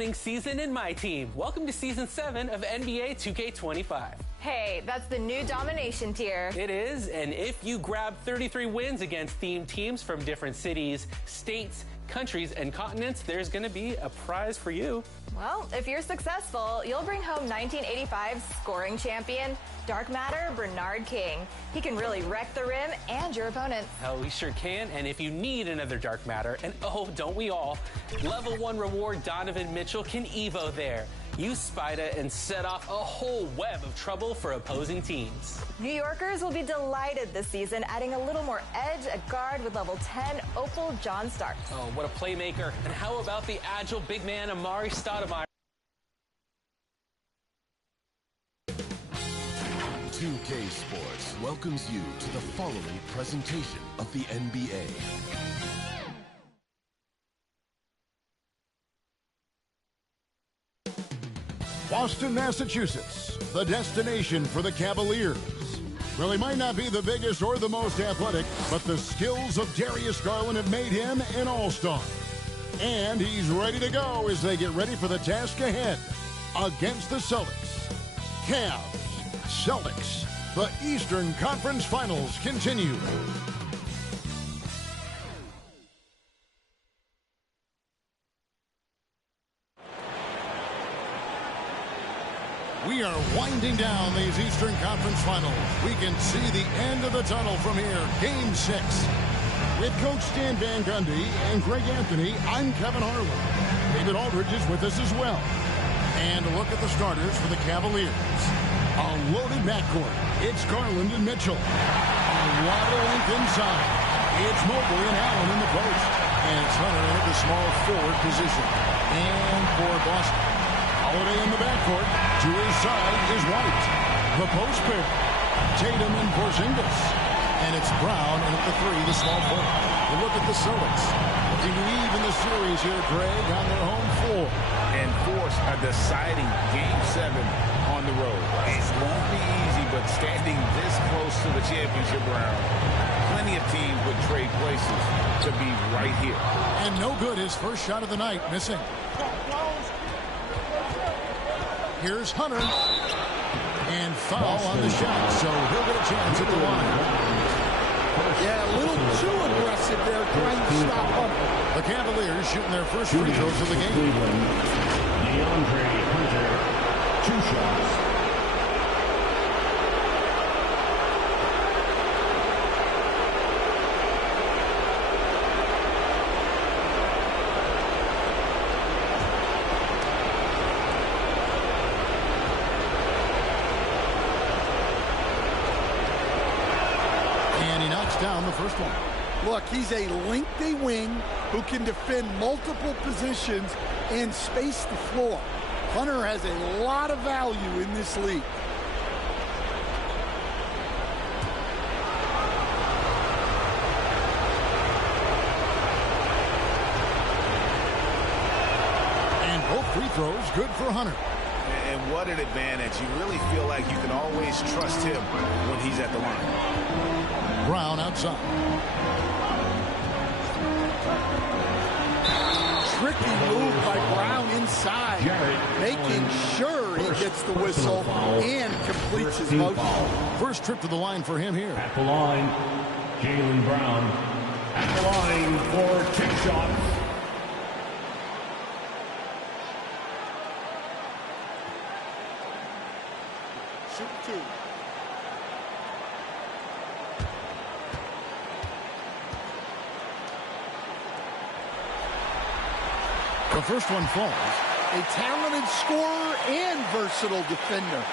upcoming season in my team. Welcome to Season 7 of NBA 2K25. Hey, that's the new domination tier. It is, and if you grab 33 wins against themed teams from different cities, states, countries, and continents, there's going to be a prize for you. Well, if you're successful, you'll bring home 1985's scoring champion, Dark Matter Bernard King. He can really wreck the rim and your opponents. Hell, we sure can, and if you need another Dark Matter, and oh, don't we all, Level 1 reward Donovan Mitchell can Evo there. Use Spida and set off a whole web of trouble for opposing teams. New Yorkers will be delighted this season, adding a little more edge at guard with level 10 Opal John Starks. Oh, what a playmaker. And how about the agile big man Amari Stoudemire? 2K Sports welcomes you to the following presentation of the NBA. Boston, Massachusetts, the destination for the Cavaliers. Well, he might not be the biggest or the most athletic, but the skills of Darius Garland have made him an all-star. And he's ready to go as they get ready for the task ahead against the Celtics. Cavs, Celtics, the Eastern Conference Finals continue. We are winding down these Eastern Conference Finals. We can see the end of the tunnel from here. Game 6. With Coach Stan Van Gundy and Greg Anthony, I'm Kevin Harlan. David Aldridge is with us as well. And a look at the starters for the Cavaliers. A loaded backcourt. It's Garland and Mitchell. A lot of length inside. It's Mobley and Allen in the post. And it's Hunter in at the small forward position. And for Boston, Holiday in the backcourt. To his side is White. The post pair. Tatum and Porzingis. And it's Brown in at the 3, the small forward. We look at the Celtics. Looking to even the series here, Greg, on their home floor. And force a deciding Game 7 on the road. It won't be easy, but standing this close to the championship round, plenty of teams would trade places to be right here. And no good, his first shot of the night, missing. Here's Hunter. And foul on the shot, so he'll get a chance at the line. Yeah, a little too aggressive there trying to stop Hunter. The Cavaliers shooting their first free throws of the game. DeAndre Hunter, 2 shots. Down the first one. Look, he's a lengthy wing who can defend multiple positions and space the floor. Hunter has a lot of value in this league. And both free throws good for Hunter. And what an advantage. You really feel like you can always trust him when he's at the line. Brown outside. Tricky move by Brown inside, making sure he gets the whistle and completes his motion. First trip to the line for him here. At the line, Jaylen Brown. At the line for 2 shots. Shoot 2. The first one falls. A talented scorer and versatile defender.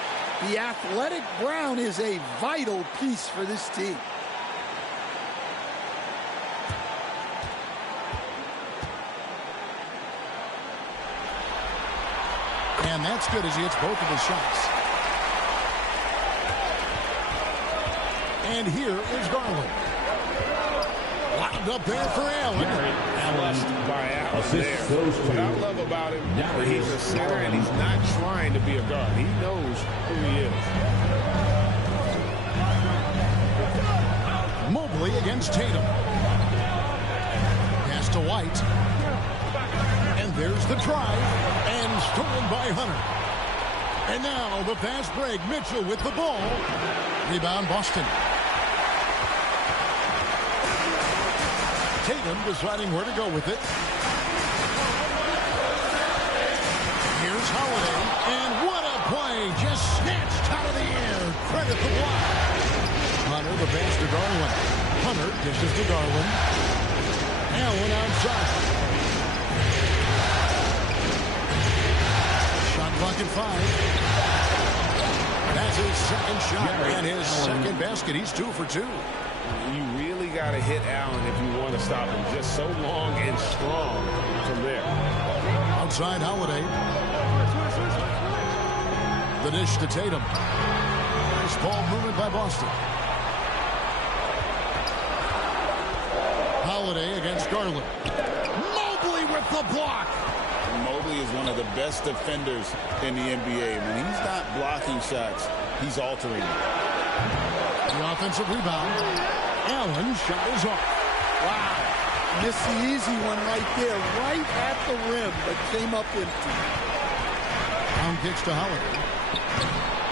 The athletic Brown is a vital piece for this team. And that's good as he hits both of his shots. And here is Garland. Locked up there for Allen. By Allen there. What I love about him, he's a center and he's not trying to be a guard. He knows who he is. Mobley against Tatum. Pass to White. And there's the drive. And by Hunter. And now the fast break. Mitchell with the ball. Rebound Boston. Tatum deciding where to go with it. Here's Holiday. And what a play. Just snatched out of the air. Credit the block. Hunter the pass to Garland. Hunter dishes to Garland. Allen outside. Shot clock at 5. That's his second shot and his second basket. He's 2 for 2. You really got to hit Allen if you want to stop him. Just so long and strong from there. Outside Holiday. The dish to Tatum. Nice ball movement by Boston. Holiday against Garland. Mobley with the block. Mobley is one of the best defenders in the NBA. When he's not blocking shots, he's altering them. The offensive rebound. Allen shot is off. Wow. Missed the easy one right there, right at the rim, but came up empty. Pound kicks to Holiday.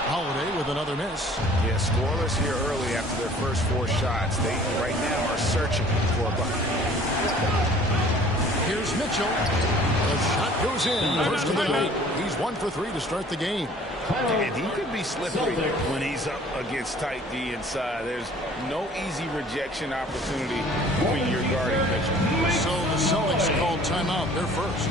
Holiday with another miss. Yeah, scoreless here early after their first 4 shots. They right now are searching for a bucket. Here's Mitchell. The shot goes in. First of the night. He's 1 for 3 to start the game. And he could be slippery when he's up against tight D inside. There's no easy rejection opportunity when you're guarding Mitchell. So the Celtics called timeout. They're first.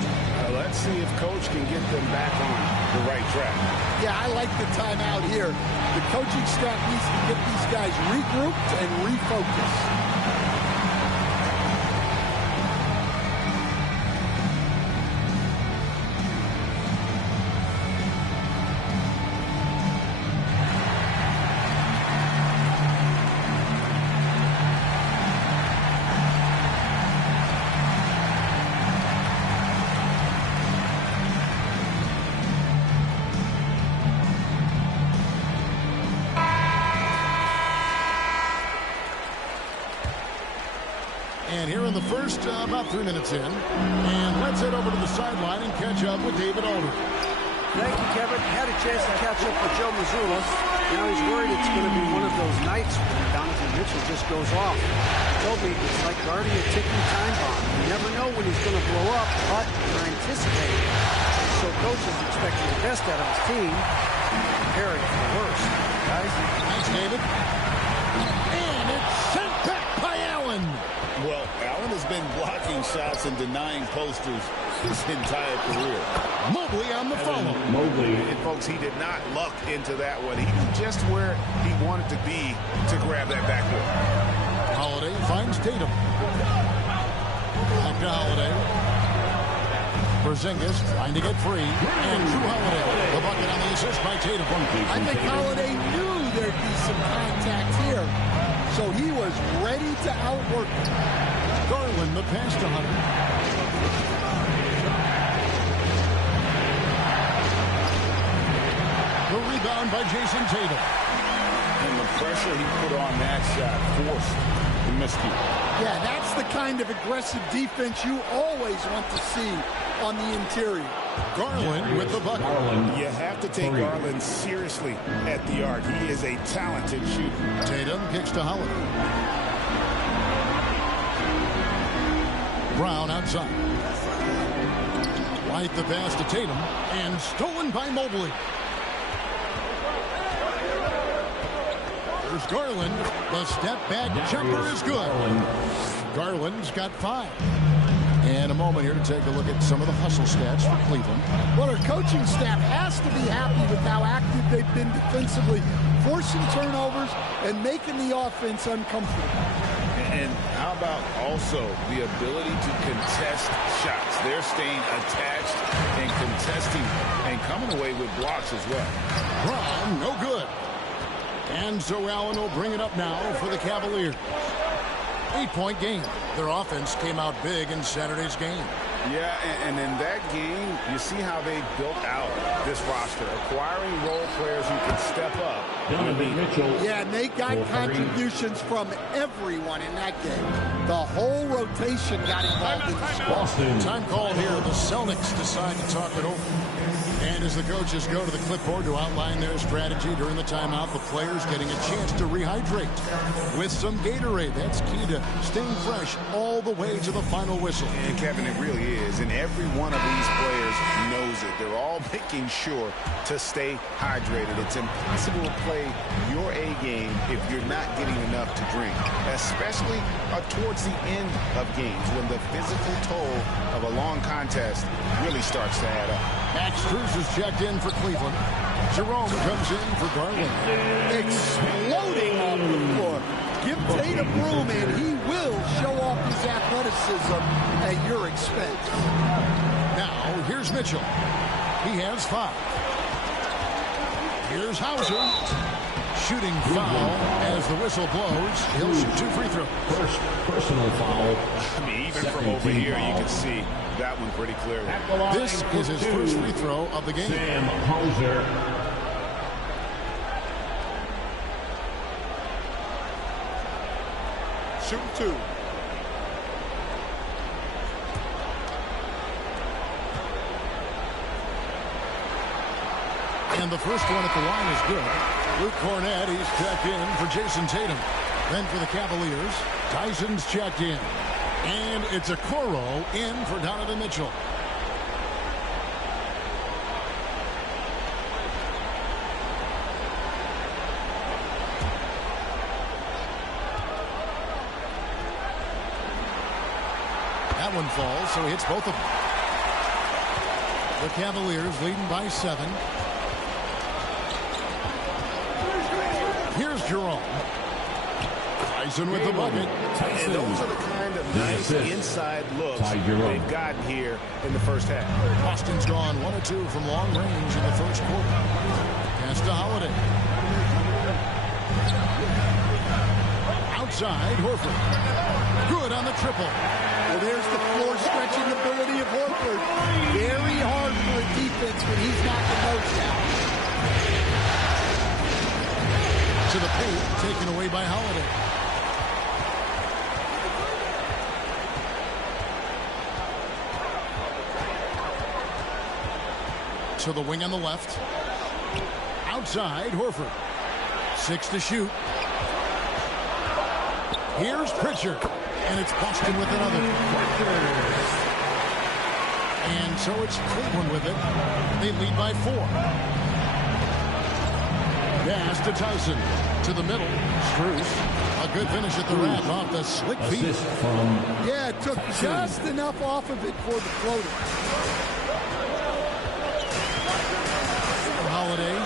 Let's see if Coach can get them back on the right track. Yeah, I like the timeout here. The coaching staff needs to get these guys regrouped and refocused. And here in the first, about 3 minutes in. And let's head over to the sideline and catch up with David Aldridge. Thank you, Kevin. Had a chance to catch up with Joe Mazzulla. Now he's worried it's going to be one of those nights when Donovan Mitchell just goes off. He told me it's like guarding a ticking time bomb. You never know when he's going to blow up, but you're anticipating it. So Coach is expecting the best out of his team, preparing for the worst. Guys? Thanks, David. And it's sent back by Allen. Well, Allen has been blocking shots and denying posters his entire career. Mobley on the follow. Mobley. And folks, he did not luck into that one. He knew just where he wanted to be to grab that backboard. Holiday finds Tatum. Back to Holiday. Porzingis trying to get free. And Drew Holiday. The bucket on the assist by Tatum. I think Holiday knew there'd be some contact here. So he was ready to outwork him. Garland, the pass to Hunter. The rebound by Jason Tatum. And the pressure he put on that shot forced the miscue. Yeah, that's the kind of aggressive defense you always want to see on the interior. Garland with the bucket. You have to take Garland seriously at the arc. He is a talented shooter. Tatum kicks to Holiday. Brown outside. White the pass to Tatum. And stolen by Mobley. There's Garland. The step back jumper is good. Garland's got 5. And a moment here to take a look at some of the hustle stats for Cleveland. Well, our coaching staff has to be happy with how active they've been defensively, forcing turnovers and making the offense uncomfortable. And how about also the ability to contest shots? They're staying attached and contesting and coming away with blocks as well. Brown, no good. And so Allen will bring it up now for the Cavaliers. 8-point game. Their offense came out big in Saturday's game. Yeah, and in that game, you see how they built out this roster, acquiring role players who can step up. Donovan Mitchell. Yeah, and they got contributions from everyone in that game. The whole rotation got involved in the score. Time called here. The Celtics decide to talk it over. And as the coaches go to the clipboard to outline their strategy during the timeout, the players getting a chance to rehydrate with some Gatorade. That's key to staying fresh all the way to the final whistle. And Kevin, it really is. And every one of these players knows it. They're all making sure to stay hydrated. It's impossible to play your A game if you're not getting enough to drink, especially towards the end of games when the physical toll of a long contest really starts to add up. Max Strus is checked in for Cleveland. Jerome comes in for Garland. Exploding off the floor. Give Tatum room, and he will show off his athleticism at your expense. Now, here's Mitchell. He has 5. Here's Hauser. Shooting foul as the whistle blows. He'll shoot 2 free throws. First personal foul. I mean, even from over here, you can see that one pretty clearly. This is his first free throw of the game. Sam Hauser. Shoot 2. And the first one at the line is good. Luke Cornett, he's checked in for Jason Tatum. Then for the Cavaliers, Tyson's checked in. And it's a Okoro in for Donovan Mitchell. That one falls, so he hits both of them. The Cavaliers leading by 7. Here's Jerome. Tyson with the bucket. And those are the kind of nice inside looks they've gotten here in the first half. Boston's gone 1 of 2 from long range in the first quarter. Pass to Holiday. Outside, Horford. Good on the triple. Well, there's the floor stretching ability of Horford. Very hard for a defense when he's not the most out. To the paint, taken away by Holiday. To the wing on the left. Outside, Horford. 6 to shoot. Here's Pritchard. And it's Boston with another. And so it's Cleveland with it. They lead by 4. Pass to Tyson. To the middle. Strus. A good finish at the rack off the slick feet. Yeah, it took just enough off of it for the floater. Holiday.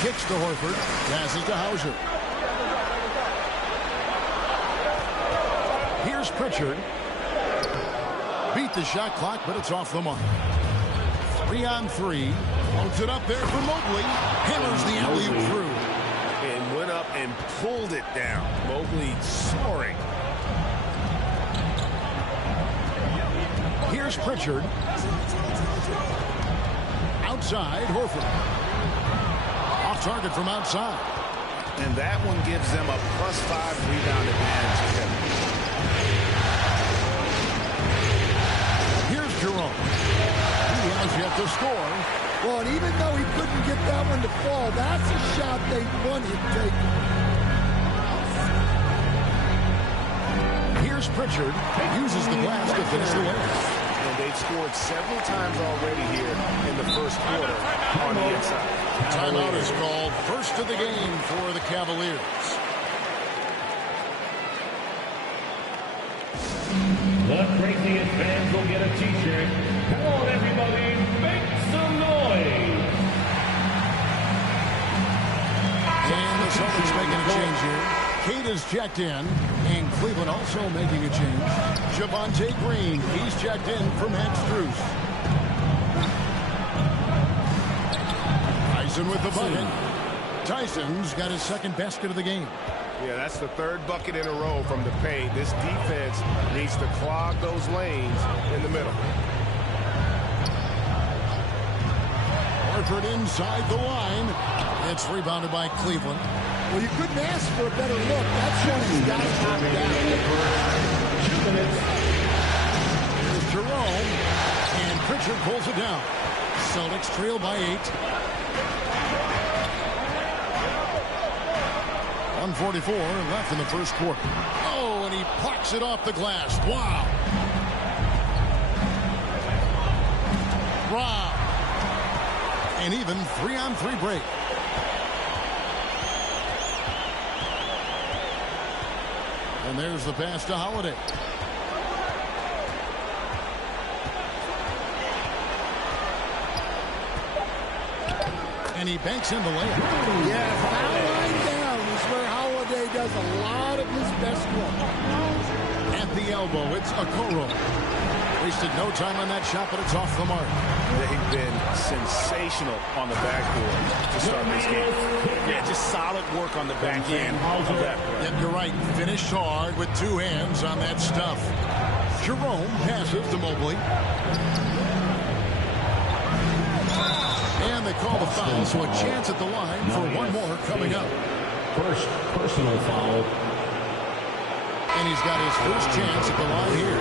Kicks to Horford. Passes to Hauser. Here's Pritchard. Beat the shot clock, but it's off the mark. 3 on 3. Holds it up there for Mobley. Hammers the alley-oop through. And went up and pulled it down. Mobley soaring. Here's Pritchard. Outside, Horford. Off target from outside. And that one gives them a +5 rebound advantage, Kevin. Here's Jerome. He has yet to score. Well, and even though he couldn't get that one to fall, that's a shot they want him taking. Here's Pritchard. Uses the glass to finish the way. And they've scored several times already here in the first quarter on the inside. Timeout is called. First of the game for the Cavaliers. The craziest fans will get a t-shirt. Come on, everybody, make some noise. And the Celtics making a change here. Kate is checked in, and Cleveland also making a change. Javonte Green, he's checked in for Max Strus. Tyson with the bucket. Tyson's got his second basket of the game. Yeah, that's the third bucket in a row from the paint. This defense needs to clog those lanes in the middle. Horford inside the line. It's rebounded by Cleveland. Well, you couldn't ask for a better look. That's one he's got to knock down. 2 minutes. Here's Jerome. Pritchard pulls it down. Celtics trail by 8. 1:44 left in the first quarter. Oh, and he plucks it off the glass. Wow. Wow. An even 3-on-3 break. And there's the pass to Holiday. And he banks in the layup. Yeah, foul line down is where Holiday does a lot of his best work. At the elbow, it's Okoro. Wasted no time on that shot, but it's off the mark. They've been sensational on the backboard to start this game. Yeah, just solid work on the back end of that play. Yep, you're right. Finished hard with 2 hands on that stuff. Jerome passes to Mobley. And they call the foul, so a chance at the line for one more coming up. First personal foul. And he's got his first chance at the line here.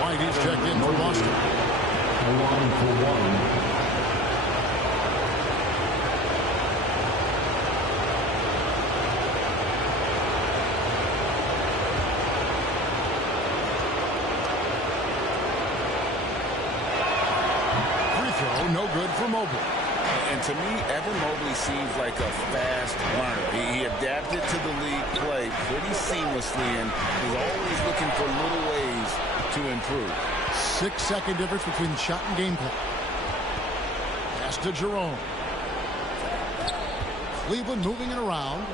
White is checked in for Boston. A line for 1. No good for Mobley. And to me, Evan Mobley seems like a fast learner. He adapted to the league play pretty seamlessly and is always looking for little ways to improve. 6-second difference between shot and gameplay. Pass to Jerome. Cleveland moving it around.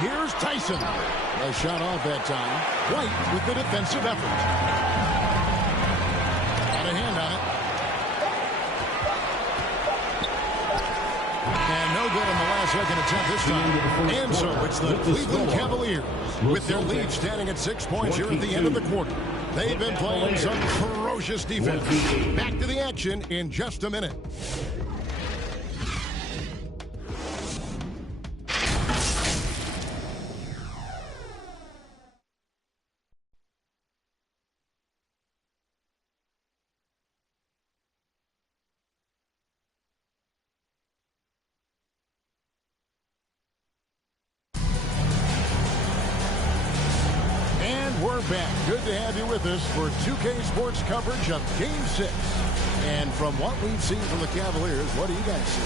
Here's Tyson. A shot off that time. White with the defensive effort. A hand on it. And no good in the last second attempt this time. And so it's the Cleveland Cavaliers with their lead standing at 6 points here at the end of the quarter. They've been playing some ferocious defense. Back to the action in just a minute. We're back. Good to have you with us for 2K Sports coverage of Game 6. And from what we've seen from the Cavaliers, what do you guys see?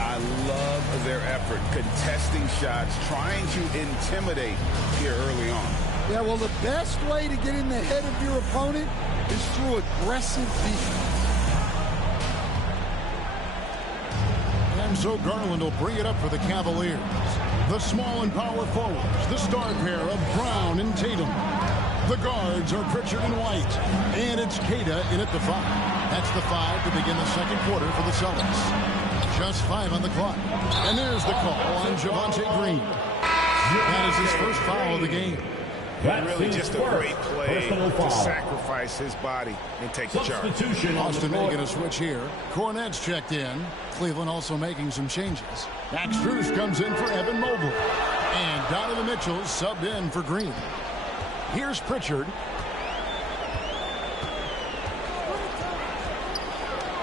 I love their effort, contesting shots, trying to intimidate here early on. Yeah, well, the best way to get in the head of your opponent is through aggressive defense. And so Garland will bring it up for the Cavaliers. The small and power forwards, the star pair of Brown and Tatum. The guards are Pritchard and White. And it's Queta in at the 5. That's the 5 to begin the second quarter for the Celtics. Just 5 on the clock. And there's the call on Javonte Green. That is his first foul of the game. Really just a great play to sacrifice his body and take the charge. Boston making a switch here. Cornette's checked in. Cleveland also making some changes. Max Strus comes in for Evan Mobley. And Donovan Mitchell subbed in for Green. Here's Pritchard.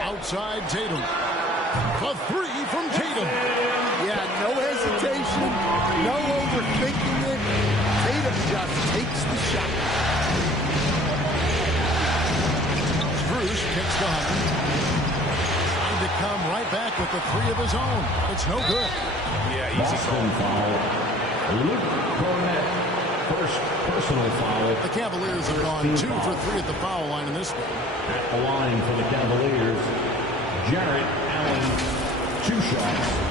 Outside Tatum. A 3 from Tatum. Yeah, no hesitation, no overthinking it. Tatum just takes the shot. Strus kicks to Hunter. Trying to come right back with the 3 of his own. It's no good. Yeah, easy foul. Luke Cornette, first personal foul. The Cavaliers have gone 2 for 3 at the foul line in this one. At the line for the Cavaliers, Jarrett Allen, 2 shots.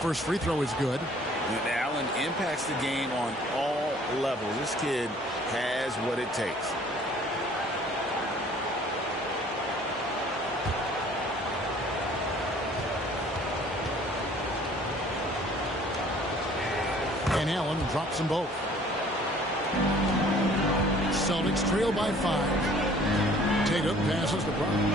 First free throw is good. And Allen impacts the game on all levels. This kid has what it takes. And Allen drops them both. Celtics trail by 5. Tatum passes to Brown.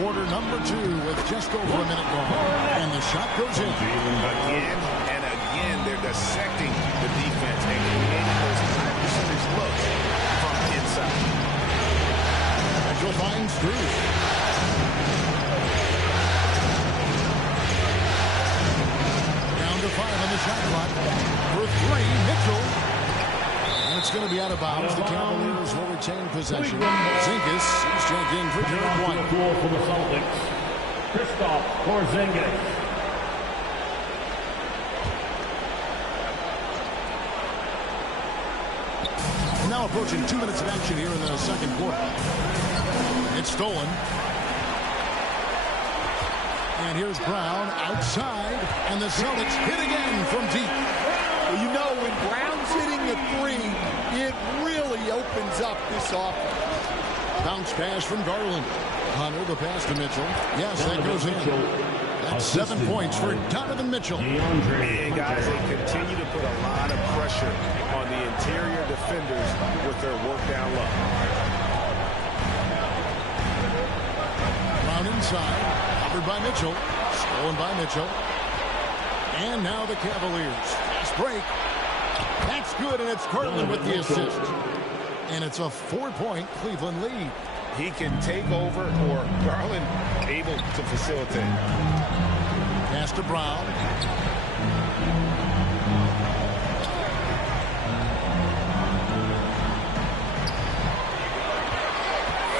Quarter number 2 with just over a minute gone. And the shot goes in. Again and again, they're dissecting the defense and creating those high percentage looks from inside. Mitchell finds Drews. Down to 5 on the shot clock. For 3, Mitchell. And it's going to be out of bounds. The Cavaliers will retain possession. Zingas is checked in for Jared White. Goal for the Celtics. Kristaps Porzingis. Now approaching 2 minutes of action here in the second quarter. It's stolen. And here's Brown outside. And the Celtics hit again from deep. Well, you know, when Brown's hitting the 3, it really opens up this offense. Bounce pass from Garland. Hunter, the pass to Mitchell. Yes, that goes in. That's 7 points for Donovan Mitchell. And guys, they continue to put a lot of pressure on the interior defenders with their work down low. Brown inside. Covered by Mitchell. Stolen by Mitchell. And now the Cavaliers. Fast break. That's good, and it's Garland with the assist. And it's a 4-point Cleveland lead. He can take over, or Garland able to facilitate. Pass to Brown.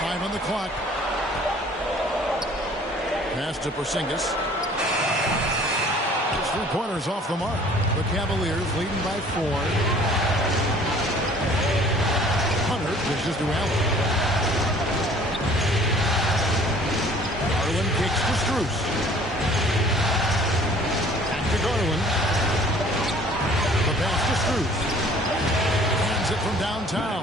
Five on the clock. Pass to Porzingis. 3-pointers off the mark. The Cavaliers leading by 4. Hunter dishes to Allen. Garland kicks to Strus. Back to Garland. The pass to Strus. Hands it from downtown.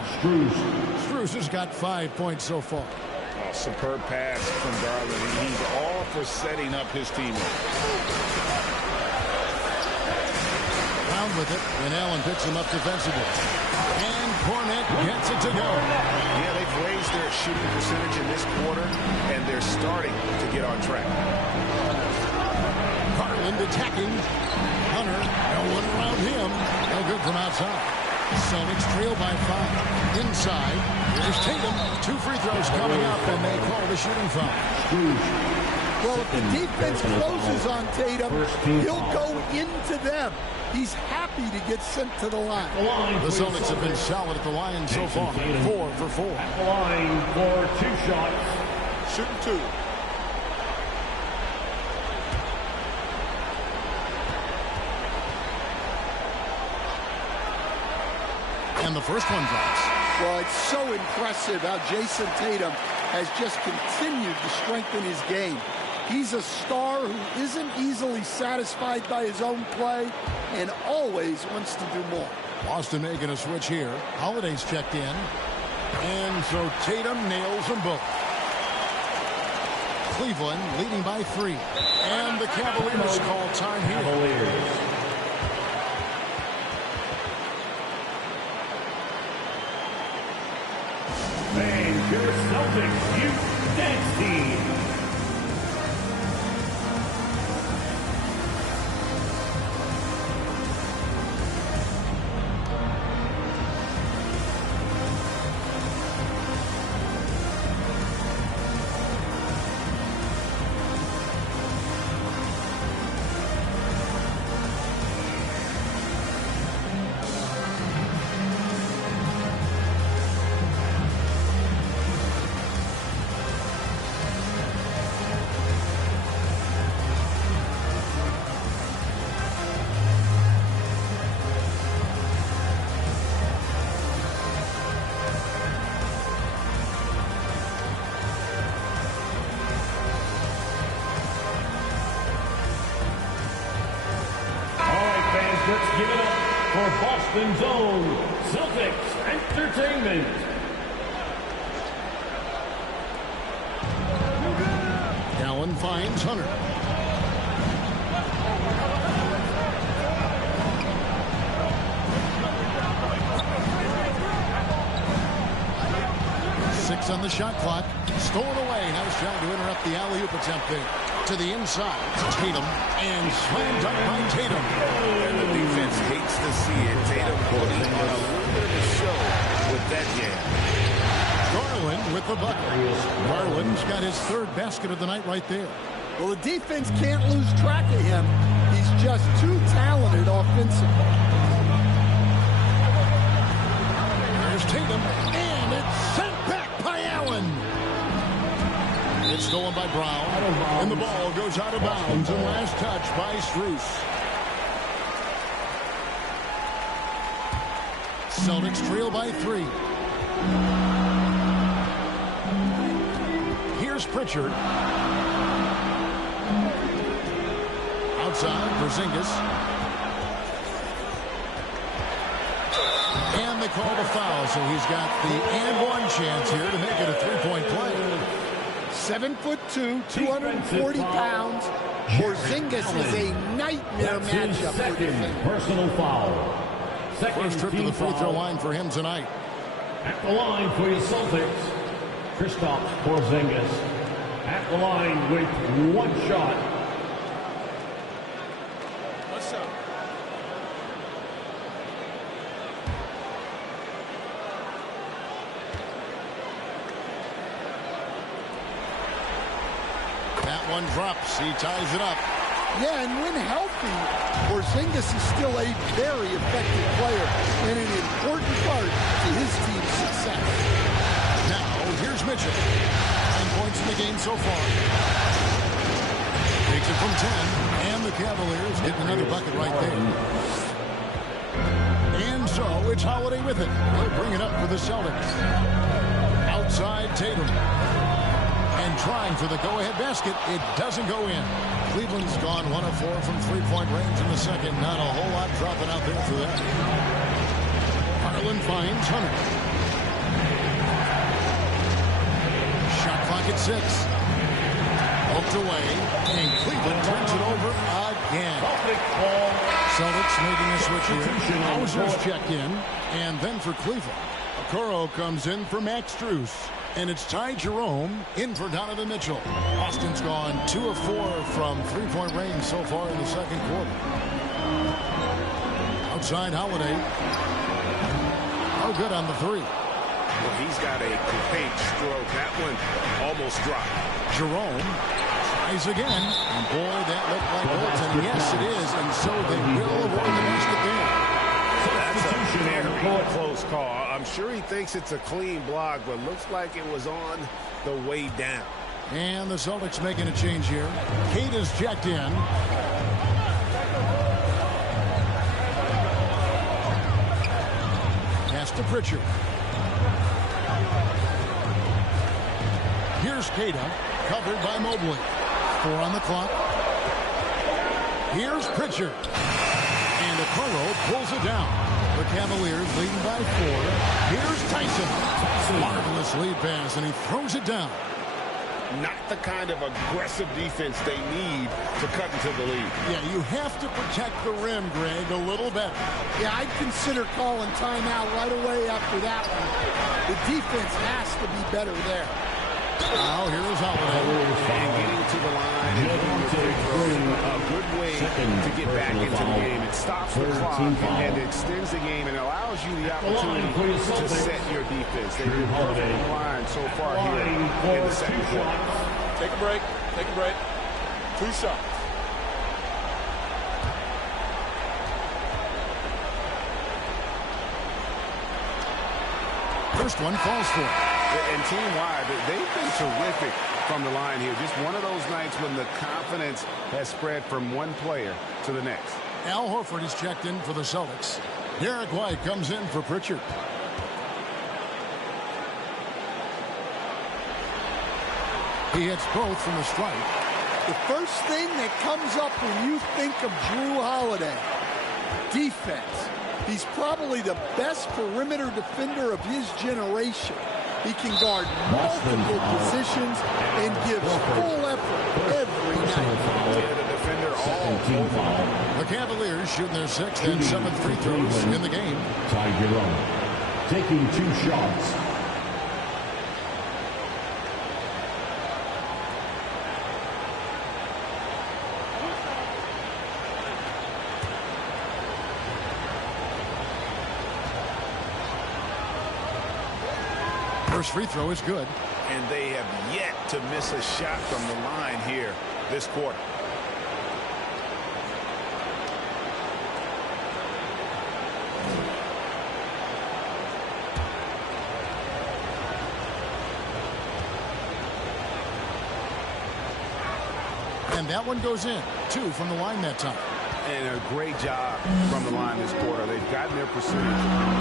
Strus has got 5 points so far. Oh, superb pass from Garland. He's all for setting up his teammates. With it, and Allen picks him up defensively. And Cornet gets it to go. Yeah, they've raised their shooting percentage in this quarter, and they're starting to get on track. Garland attacking. Hunter, no one around him. No good from outside. Celtics trail by 5. Inside, here's Tatum. 2 free throws coming up, and they call the shooting foul. Well, if the defense closes on Tatum, he'll go into them. He's happy to get sent to the line. The Celtics have been solid at the line so far. 4 for 4. At the line for 2 shots. Shooting 2. And the first one drops. Well, it's so impressive how Jason Tatum has just continued to strengthen his game. He's a star who isn't easily satisfied by his own play and always wants to do more. Boston making a switch here. Holiday's checked in. And so Tatum nails them both. Cleveland leading by 3. And the Cavaliers call time here. And your Celtics Youth Dance Team. Let's give it up for Boston's own Celtics Entertainment. Allen finds Hunter. 6 on the shot clock. Stolen away. Now he's trying to interrupt the alley-oop attempt there. To the inside. Tatum. And slam dunk by Tatum. And the defense hates to see it. Tatum putting on a little bit of a show with that jam. Garland with the bucket. Garland's got his 3rd basket of the night right there. Well, the defense can't lose track of him. He's just too talented offensively. There's Tatum, and it's sent back by Allen. It's stolen by Brown, and the ball goes out of bounds, and last touch by Strus. Celtics trail by 3. Here's Pritchard. Outside, Porzingis. And they call the foul, so he's got the and-one chance here to make it a 3-point play. 7'2", 240 pounds. Porzingis is a nightmare matchup for defense. Personal foul. First trip to the free throw line for him tonight. At the line for your Celtics, Kristaps Porzingis. At the line with 1 shot. What's up? That one drops. He ties it up. Yeah, and when healthy, Porzingis is still a very effective player and an important part to his team's success. Now, here's Mitchell. 10 points in the game so far. Takes it from 10, and the Cavaliers getting another bucket right there. And so, it's Holiday with it. They'll bring it up for the Celtics. Outside Tatum. And trying for the go-ahead basket. It doesn't go in. Cleveland's gone 1 of 4 from 3-point range in the second. Not a whole lot dropping out there for that. Harlan finds Hunter. Shot clock at 6. Poked away. And Cleveland turns it over again. Celtics making a switch here. Hauser's check in. And then for Cleveland, Okoro comes in for Max Strus. And it's Ty Jerome in for Donovan Mitchell. Austin's gone 2 of 4 from 3-point range so far in the second quarter. Outside Holiday. Oh, good on the 3. Well, he's got a great stroke. That one almost dropped. Jerome tries again. And boy, that looked like goaltending. Yes, it is. And so they will avoid the basket there. That's a very close call. I'm sure he thinks it's a clean block, but looks like it was on the way down. And the Celtics making a change here. Kate is checked in. Pass to Pritchard. Here's Kata, covered by Mobley. 4 on the clock. Here's Pritchard. And Okoro pulls it down. The Cavaliers leading by 4. Here's Tyson. Marvelous lead pass, and he throws it down. Not the kind of aggressive defense they need to cut into the lead. Yeah, you have to protect the rim, Greg, a little better. Yeah, I'd consider calling timeout right away after that one. The defense has to be better there. Now, here's Holiday. And getting to the line and getting the free throw. A good way to get back into the game. It stops the clock and extends the game and allows you the opportunity to set your defense. They've been perfect on the line so far here in the second quarter. Take a break. Take a break. 2 shots. First one falls for it. And team-wide, they've been terrific from the line here. Just one of those nights when the confidence has spread from one player to the next. Al Horford is checked in for the Celtics. Derek White comes in for Pritchard. He hits both from the strike. The first thing that comes up when you think of Jrue Holiday, defense. He's probably the best perimeter defender of his generation. He can guard multiple positions and gives full effort every night. The defender all the Cavaliers shooting their 6th and 7th free throws in the game. Ty Jerome taking 2 shots. First free throw is good. And they have yet to miss a shot from the line here this quarter. And that one goes in. 2 from the line that time. And a great job from the line this quarter. They've gotten their percentage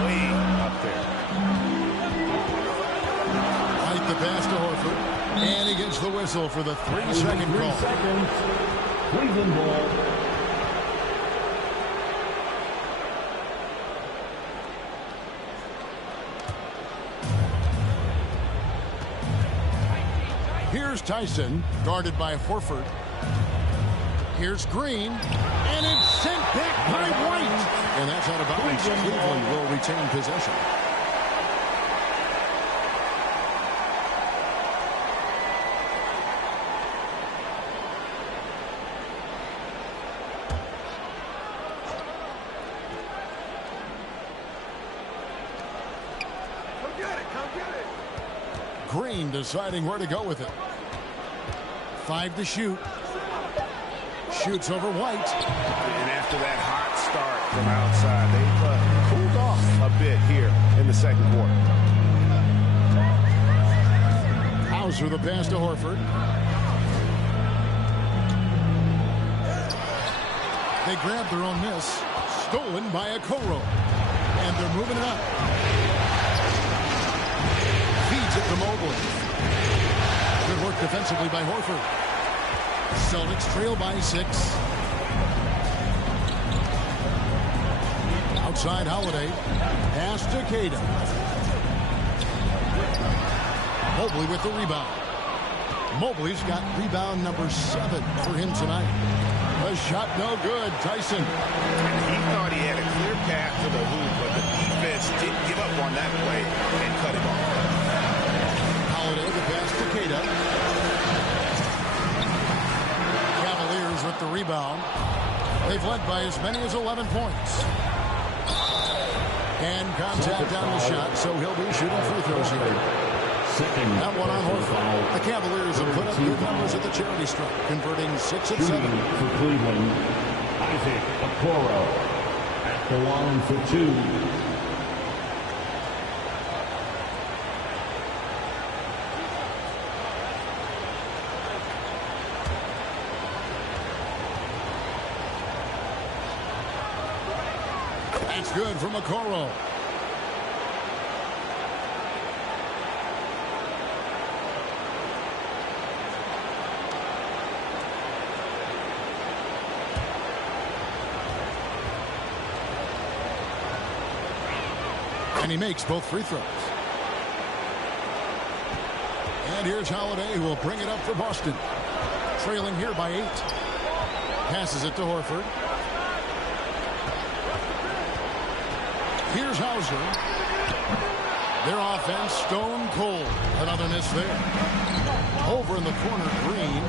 way up there. Right the pass to Horford. And he gets the whistle for the 3-second call. 3 seconds. Cleveland ball. Here's Tyson, guarded by Horford. Here's Green, and it's sent back by White. And that's out of bounds. Cleveland will retain possession. Green deciding where to go with it. 5 to shoot. Shoots over White. And after that hot start from outside, they've cooled off a bit here in the second quarter. Hauser the pass to Horford. They grab their own miss. Stolen by Okoro. And they're moving it up. Feeds it to Mobley. Good work defensively by Horford. Celtics trail by 6. Outside Holiday. Pass to Cada. Mobley with the rebound. Mobley's got rebound number 7 for him tonight. The shot no good. Tyson. He thought he had a clear path to the hoop, but the defense didn't give up on that play and cut him off. Holiday the pass to Cada. Cavaliers with the rebound. They've led by as many as 11 points. And contact on the shot, so he'll be shooting free throws here. That one on Horford. The Cavaliers have put up good numbers at the charity stripe, converting 6 of 7. For Cleveland, Isaac Okoro at the line for 2. That's good from Okoro. And he makes both free throws. And here's Holiday, who will bring it up for Boston. Trailing here by 8. Passes it to Horford. Here's Hauser. Their offense stone cold. Another miss there. Over in the corner, Green.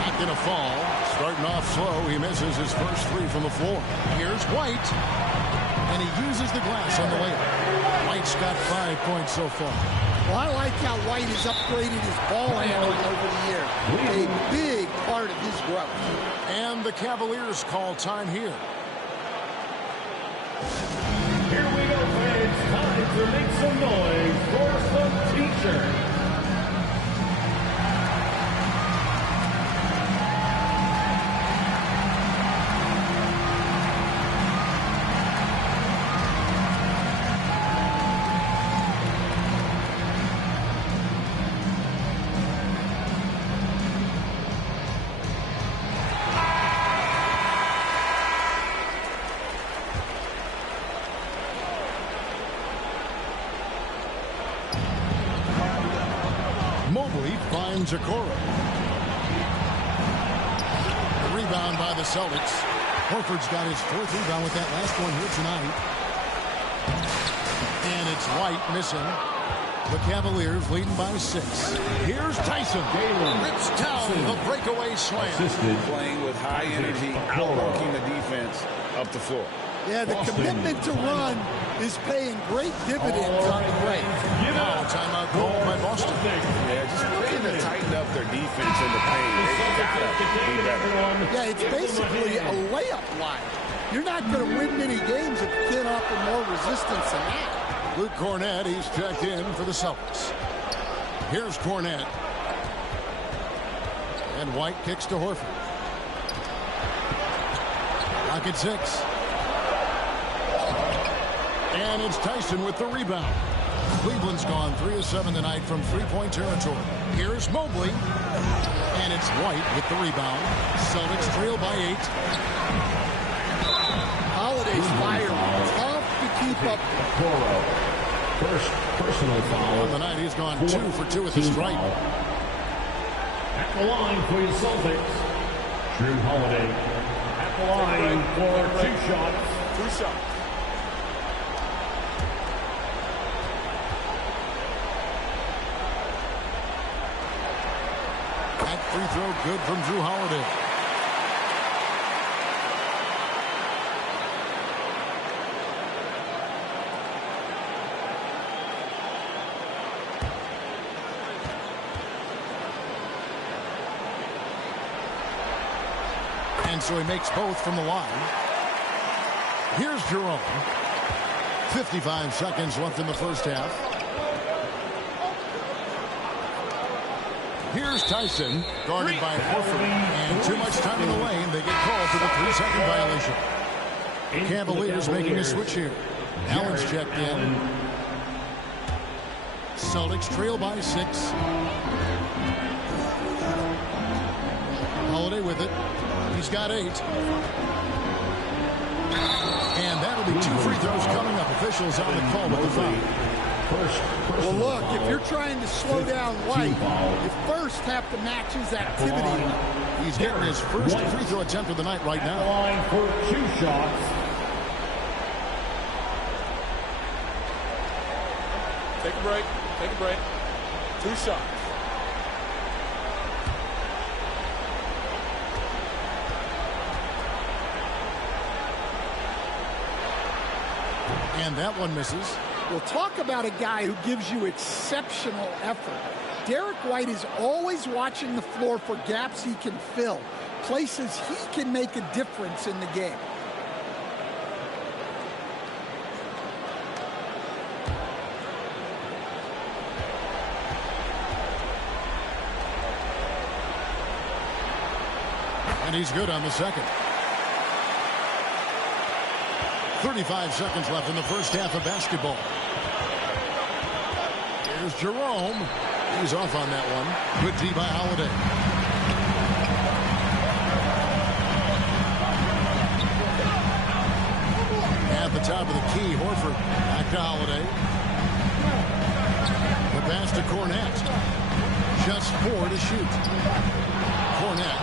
Not going to fall. Starting off slow, he misses his first 3 from the floor. Here's White. And he uses the glass on the layup. White's got 5 points so far. Well, I like how White has upgraded his ball handling over the year. A big part of his growth. And the Cavaliers call time here. Here we go, fans. Time to make some noise for some t-shirts. Mobley finds Okoro. Rebound by the Celtics. Horford's got his 4th rebound with that last one here tonight. And it's White missing. The Cavaliers leading by 6. Here's Tyson. Rips down the breakaway slam. Playing with high energy, outworking the defense up the floor. Yeah, the commitment to run is paying great dividends on the break. Now a timeout call by Boston. Yeah, just looking to tighten up their defense in the paint. They've got to be better. Yeah, it's basically a layup line. You're not going to win many games if you can't offer more resistance than that. Luke Cornett, he's checked in for the Celtics. Here's Cornett. And White kicks to Horford. Lock at 6. And it's Tyson with the rebound. Cleveland's gone 3 of 7 tonight from three-point territory. Here's Mobley. And it's White with the rebound. Celtics trail by 8. Holiday's fire. Tough to keep up. First personal foul. On the night, he's gone 2 for 2 at the stripe. At the line for the Celtics, Drew Holiday. At the line for 2 shots. 2 shots. That free throw good from Drew Holiday. And so he makes both from the line. Here's Jerome. 55 seconds left in the first half. Here's Tyson, guarded by Horford. And too much time in the lane. They get called for the 3-second violation. Cavaliers making a switch here. Allen's checked in. Celtics trail by 6. Holiday with it. He's got 8. And that'll be 2 free throws coming up. Officials on the call with the foul. Well, look, if you're trying to slow down White, you first have to match his activity. He's getting his first free throw attempt of the night right now. Line for 2 shots. Take a break. Take a break. 2 shots. And that one misses. We'll talk about a guy who gives you exceptional effort. Derek White is always watching the floor for gaps he can fill, places he can make a difference in the game. And he's good on the second. 35 seconds left in the first half of basketball. Here's Jerome. He's off on that one. Good D by Holiday. At the top of the key, Horford. Back to Holiday. The pass to Cornett. Just 4 to shoot. Cornett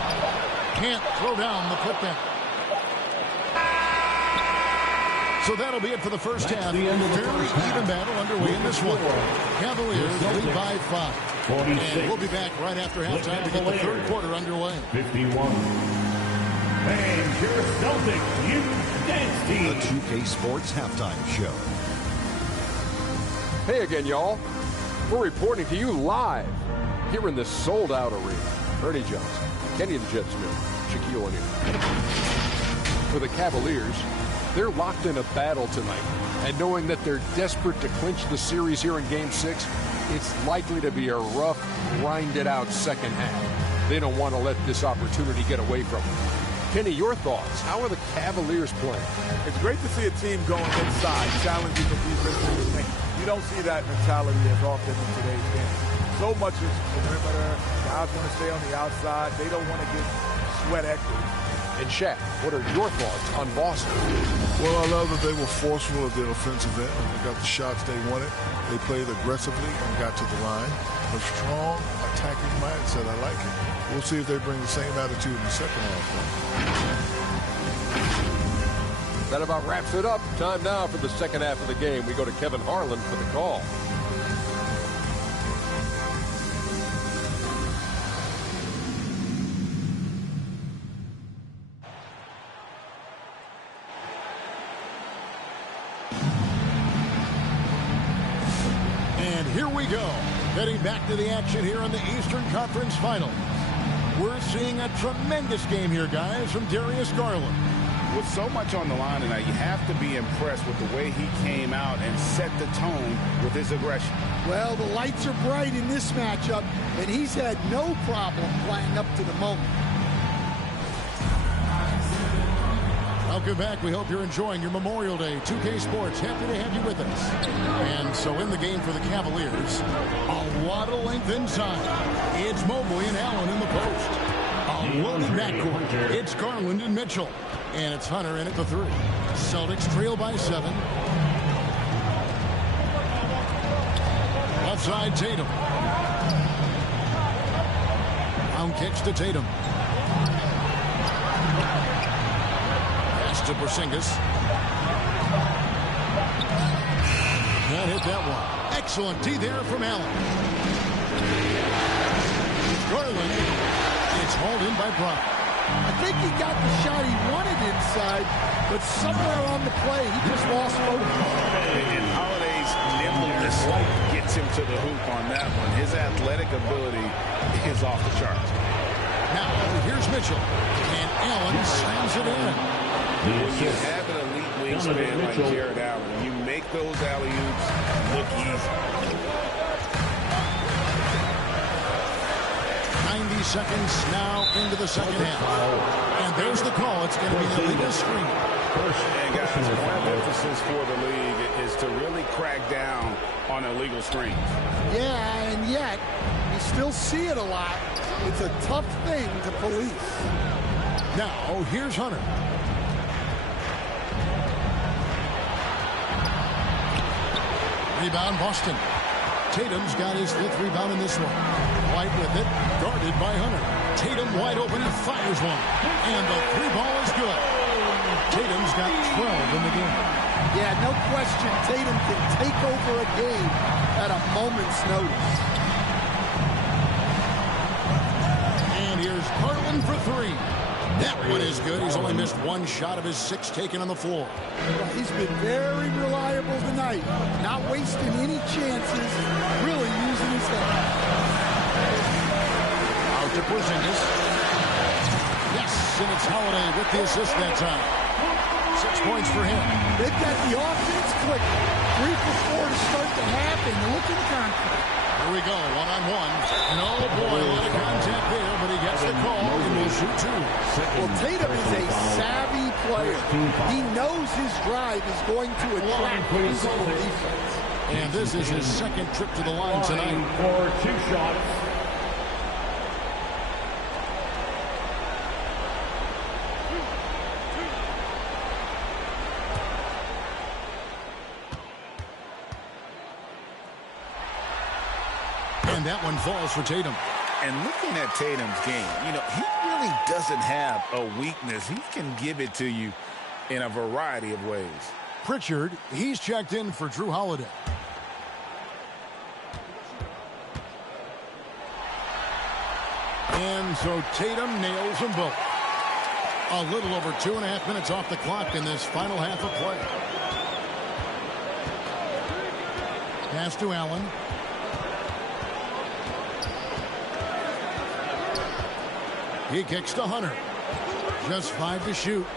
can't throw down the putback. So that'll be it for the first half. Fairly even battle underway in this one. Cavaliers lead by 5. And we'll be back right after halftime to get the third quarter underway. 51. And your Celtics youth dance team. The 2K Sports Halftime Show. Hey again, y'all. We're reporting to you live here in this sold-out arena. Ernie Johnson, Kenny the Jet Smith, Shaquille O'Neal. For the Cavaliers, they're locked in a battle tonight, and knowing that they're desperate to clinch the series here in Game 6, it's likely to be a rough, grinded-out second half. They don't want to let this opportunity get away from them. Kenny, your thoughts? How are the Cavaliers playing? It's great to see a team going inside, challenging the defense in the paint. You don't see that mentality as often in today's game. So much is perimeter. Guys want to stay on the outside. They don't want to get sweat equity. And Shaq, what are your thoughts on Boston? Well, I love that they were forceful at their offensive end and they got the shots they wanted. They played aggressively and got to the line. A strong attacking mindset. I like it. We'll see if they bring the same attitude in the second half. That about wraps it up. Time now for the second half of the game. We go to Kevin Harlan for the call. And here we go. Heading back to the action here on the Eastern Conference Finals. We're seeing a tremendous game here, guys, from Darius Garland. With so much on the line tonight, you have to be impressed with the way he came out and set the tone with his aggression. Well, the lights are bright in this matchup, and he's had no problem playing up to the moment. Welcome back. We hope you're enjoying your Memorial Day 2K Sports. Happy to have you with us. And so in the game for the Cavaliers, a lot of length inside. It's Mobley and Allen in the post. A loaded backcourt. It's Garland and Mitchell. And it's Hunter in at the 3. Celtics trail by 7. Left side, Tatum. Brown kicks to Tatum. Pass to Porzingis. Can't hit that one. Excellent D there from Allen. Garland. It's hauled in by Brown. I think he got the shot he wanted inside, but somewhere on the play, he just lost focus. And Holiday's nimbleness gets him to the hoop on that one. His athletic ability is off the charts. Now, here's Mitchell. And Allen slams it in. When you have an elite wingspan like Jared Allen, you make those alley-oops look easy. 90 seconds now into the second half. And there's the call. It's going to be the illegal screen. And guys, one of the emphasis for the league is to really crack down on illegal screens. Yeah, and yet, you still see it a lot. It's a tough thing to police. Now, here's Hunter. Rebound, Boston. Tatum's got his 5th rebound in this one. White with it, guarded by Hunter. Tatum wide open and fires one. And the 3-ball is good. Tatum's got 12 in the game. Yeah, no question, Tatum can take over a game at a moment's notice. And here's Garland for 3. That one is good. He's only missed 1 shot of his 6 taken on the floor. He's been very reliable tonight. Not wasting any chances. Really using his head. Out to Porzingis. Yes, and it's Holiday with the assist that time. 6 points for him. They've got the offense clicking. 3 for 4 to start the half, and looking confident. Here we go, one-on-one. And oh boy, a lot of contact there, but he gets the call and will shoot 2. Well, Tatum is a savvy player. He knows his drive is going to attract physical defense. And this is his 2nd trip to the line tonight. For 2 shots. And that one falls for Tatum. And looking at Tatum's game, you know, he really doesn't have a weakness. He can give it to you in a variety of ways. Pritchard, he's checked in for Drew Holiday. And so Tatum nails them both. A little over 2.5 minutes off the clock in this final half of play. Pass to Allen. He kicks to Hunter. Just 5 to shoot.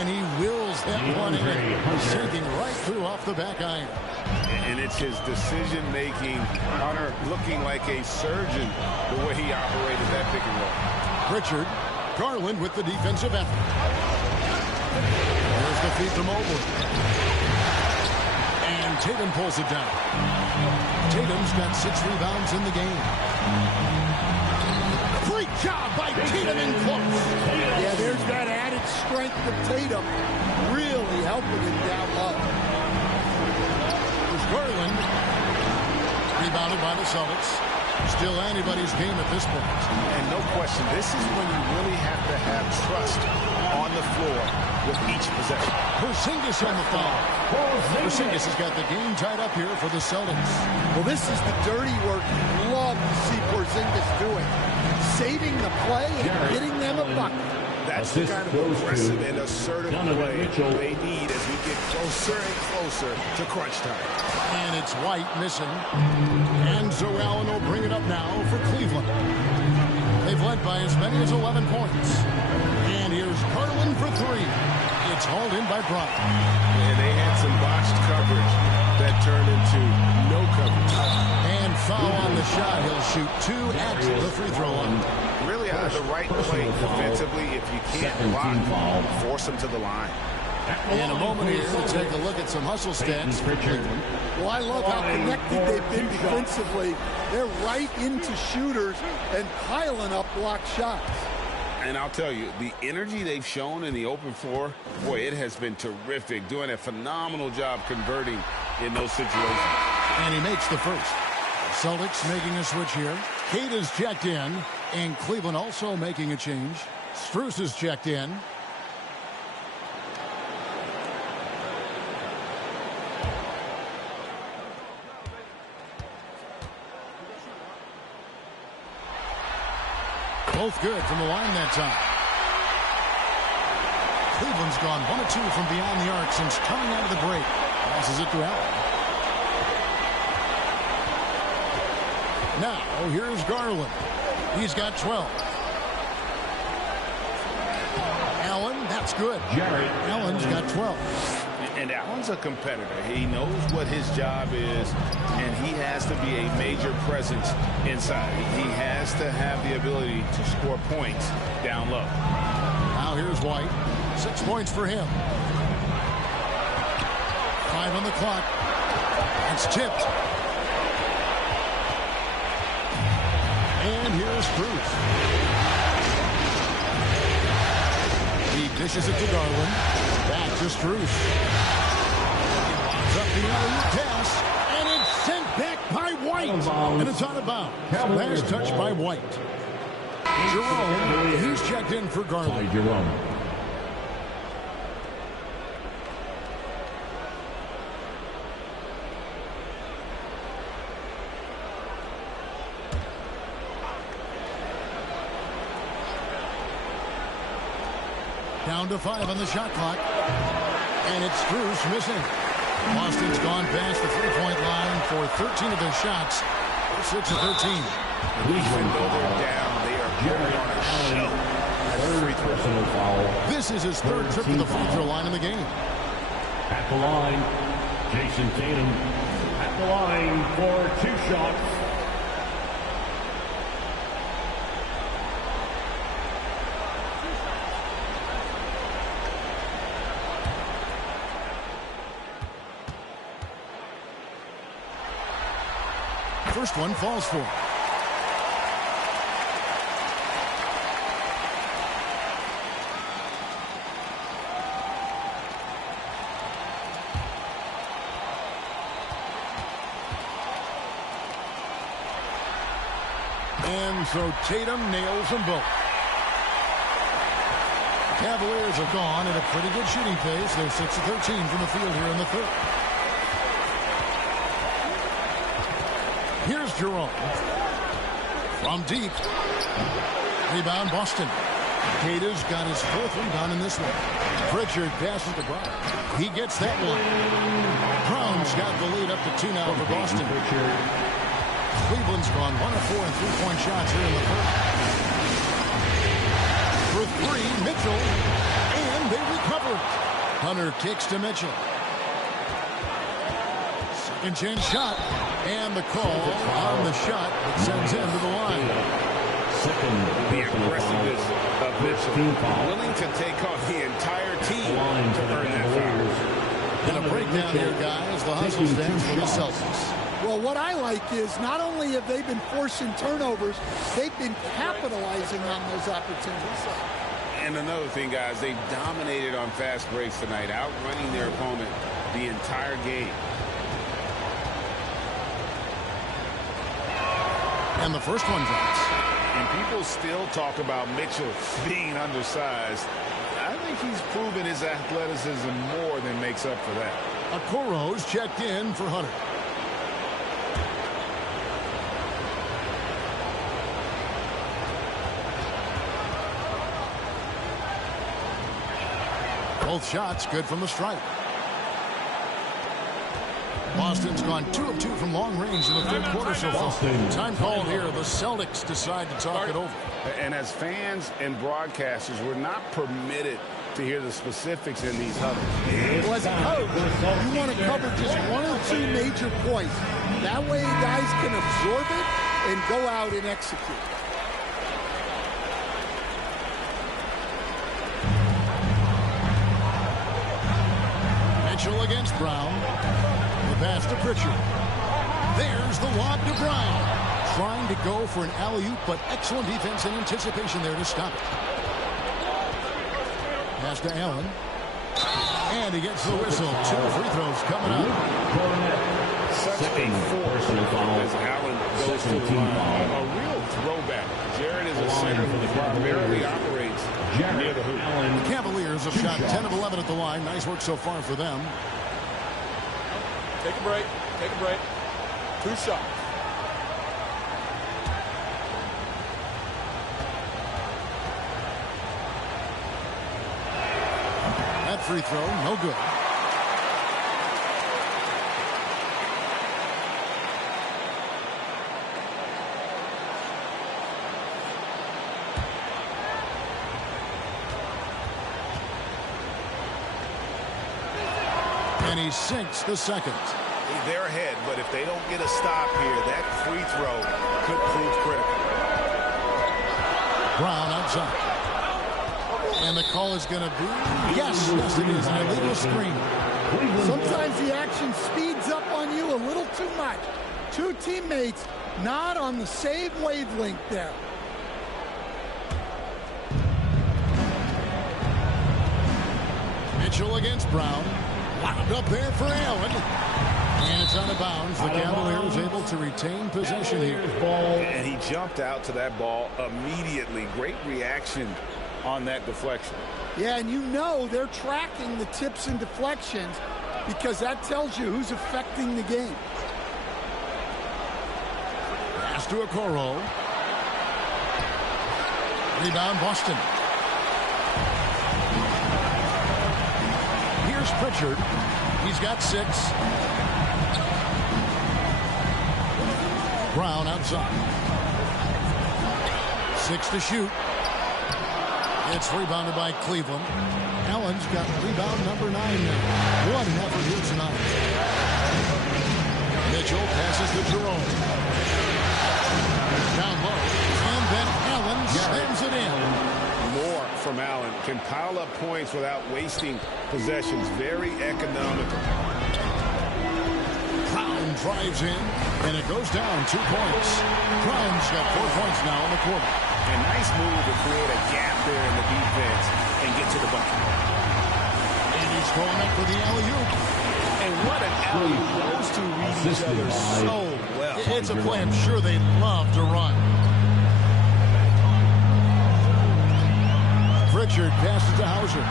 And he wills that one in. Sinking right through off the back iron. And it's his decision-making. Hunter looking like a surgeon the way he operated that pick and roll. Pritchard. Garland with the defensive effort. There's the feed to Mobley. And Tatum pulls it down. Tatum's got 6 rebounds in the game. Great job by Tatum in close. Yeah, there's that added strength of Tatum really helping him down low. There's Garland. Rebounded by the Celtics. Still anybody's game at this point. And no question, this is when you really have to have trust on the floor with each possession. Porzingis on the foul. Porzingis has got the game tied up here for the Celtics. Well, this is the dirty work you love to see Porzingis doing. Saving the play and getting them a bucket. That's the kind of aggressive and assertive play they need as we get closer and closer to crunch time. And it's White missing. And Joe Allen will bring it up now for Cleveland. They've led by as many as 11 points. And here's Garland for three. It's hauled in by Bryant. And they had some botched coverage that turned into no coverage. And foul on the shot. He'll shoot two at the free throw line. Really out of the right play defensively. If you can't block, force them to the line. In a moment here, we'll take a look at some hustle stats for Cleveland. Well, I love how connected they've been defensively. They're right into shooters and piling up block shots. And I'll tell you, the energy they've shown in the open floor, boy, it has been terrific. Doing a phenomenal job converting in those situations. And he makes the first. Celtics making a switch here. Cade is checked in, and Cleveland also making a change. Strus is checked in. Both good from the line that time. Cleveland's gone 1 of 2 from beyond the arc since coming out of the break. Passes it to Allen. Now, here's Garland. He's got 12. Allen, that's good. Allen's got 12. And Allen's a competitor. He knows what his job is, and he has to be a major presence inside. He has to have the ability to score points down low. Now here's White. 6 points for him. 5 on the clock. It's tipped. And here's Strus. He dishes it to Garland. Back to Strus. Up the alley pass, and it's sent back by White. And it's out of bounds. Last touch by White. Jerome, he's checked in for Garland. Jerome. Down to 5 on the shot clock. And it's Strus missing. Boston's gone past the three-point line for 13 of their shots. 6 of 13. Even though they're down, they are putting on a show. Personal foul. This is his third trip to the free throw line in the game. At the line, Jason Tatum. At the line for 2 shots. First one falls for him. And so Tatum nails them both. Cavaliers are gone at a pretty good shooting pace. They're 6 of 13 from the field here in the third. Here's Jerome. From deep. Rebound Boston. Cada's got his 4th rebound in this one. Pritchard passes to Brown. He gets that one. Brown's got the lead up to 2 now for Boston. Cleveland's gone 1 of 4 in three-point shots here in the third. For 3, Mitchell. And they recover it. Hunter kicks to Mitchell. Second chance shot. And the call on the shot that sends him to the line. The aggressiveness of Mitchell, willing to take off the entire team to earn that foul. And a breakdown here, guys. The hustle stands for the Celtics. Well, what I like is not only have they been forcing turnovers, they've been capitalizing on those opportunities. And another thing, guys, they've dominated on fast breaks tonight, outrunning their opponent the entire game. And the first one drops. And people still talk about Mitchell being undersized. I think he's proven his athleticism more than makes up for that. Okoro's checked in for Hunter. Both shots good from the stripe. Boston's gone 2 of 2 from long range in the third quarter so far. Time called here. The Celtics decide to talk it over. And as fans and broadcasters, we're not permitted to hear the specifics in these huddles. Well, as a coach, you want to cover just 1 or 2 major points. That way guys can absorb it and go out and execute. Mitchell against Brown. The pass to Pritchard. There's the lob to Brown. Trying to go for an alley-oop, but excellent defense and anticipation there to stop it. Pass to Allen. And he gets the whistle. 2 free throws coming up. Such a force as Allen goes to the line. A real throwback. Jared is a center who barely operates near the hoop. The Cavaliers have shot 10 of 11 at the line. Nice work so far for them. Take a break. Take a break. 2 shots. That free throw, no good. And he sinks the second. They're ahead, but if they don't get a stop here, that free throw could prove critical. Brown outside. And the call is going to be, yes, it is, an illegal screen. Sometimes the action speeds up on you a little too much. 2 teammates not on the same wavelength there. Mitchell against Brown. Wound up there for Allen. And it's out of bounds. The Cavaliers able to retain possession here. And he jumped out to that ball immediately. Great reaction on that deflection. Yeah, and you know they're tracking the tips and deflections because that tells you who's affecting the game. Pass to Okoro. Rebound Boston. Here's Pritchard. He's got 6. Brown outside. 6 to shoot. It's rebounded by Cleveland. Allen's got rebound number 9 now. What an effort here tonight. Mitchell passes to Jerome. Down low. And then Allen slams it in. More from Allen. Can pile up points without wasting possessions. Very economical. Brown drives in, and it goes down 2 points. Brown's got 4 points now in the quarter. A nice move to create a gap there in the defense and get to the bucket. And he's going up for the alley-oop. And what an alley-oop. Those two read each other so well. It's a play I'm sure they love to run. Pritchard passes to Hauser.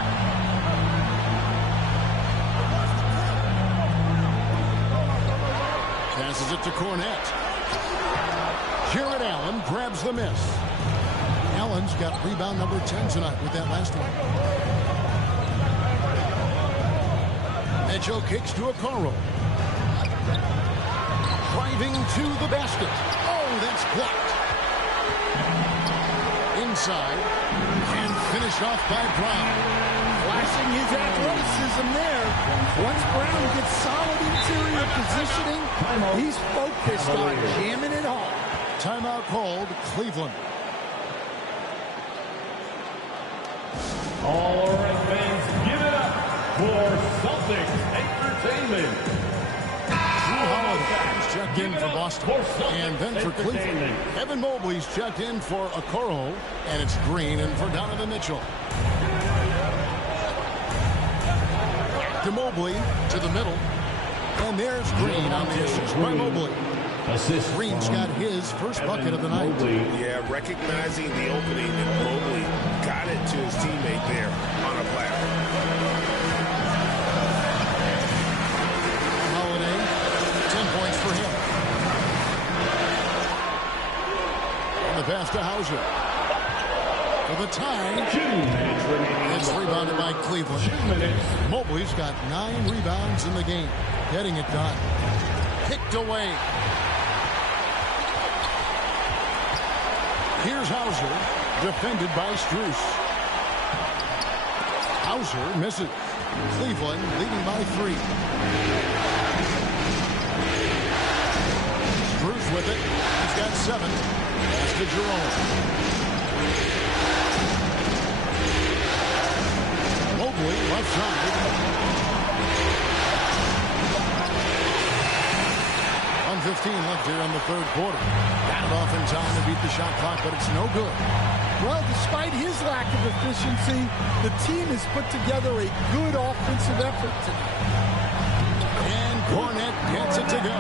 Passes it to Cornette. Jared Allen grabs the miss. Allen's got rebound number 10 tonight with that last one. Mitchell kicks to Okoro. Driving to the basket. Oh, that's blocked. Inside. And finished off by Brown. Flashing his athleticism there. Once Brown gets solid interior positioning, he's focused on jamming it home. Timeout called, Cleveland. All right, fans, give it up for Celtics Entertainment. Drew Holiday's checked in for Boston. And then for Cleveland. Evan Mobley's checked in for Okoro. And it's Green in for Donovan Mitchell. Back to Mobley to the middle. And there's Green on the assist by Mobley. Green's got his first bucket of the night. Yeah, recognizing the opening, and Mobley got it to his teammate there on a platter. Holiday, 10 points for him. And the pass to Hauser. for the tie. 2 minutes remaining. It's rebounded by Cleveland. 2 minutes. Mobley's got 9 rebounds in the game. Getting it done. Picked away. Here's Hauser, defended by Strus. Hauser misses. Cleveland leading by 3. Strus with it. He's got 7. Pass to Jerome. Mobley left side. 1:15 left here in the third quarter. Got it off in time to beat the shot clock, but it's no good. Well, despite his lack of efficiency, the team has put together a good offensive effort tonight. And Cornet gets it to go.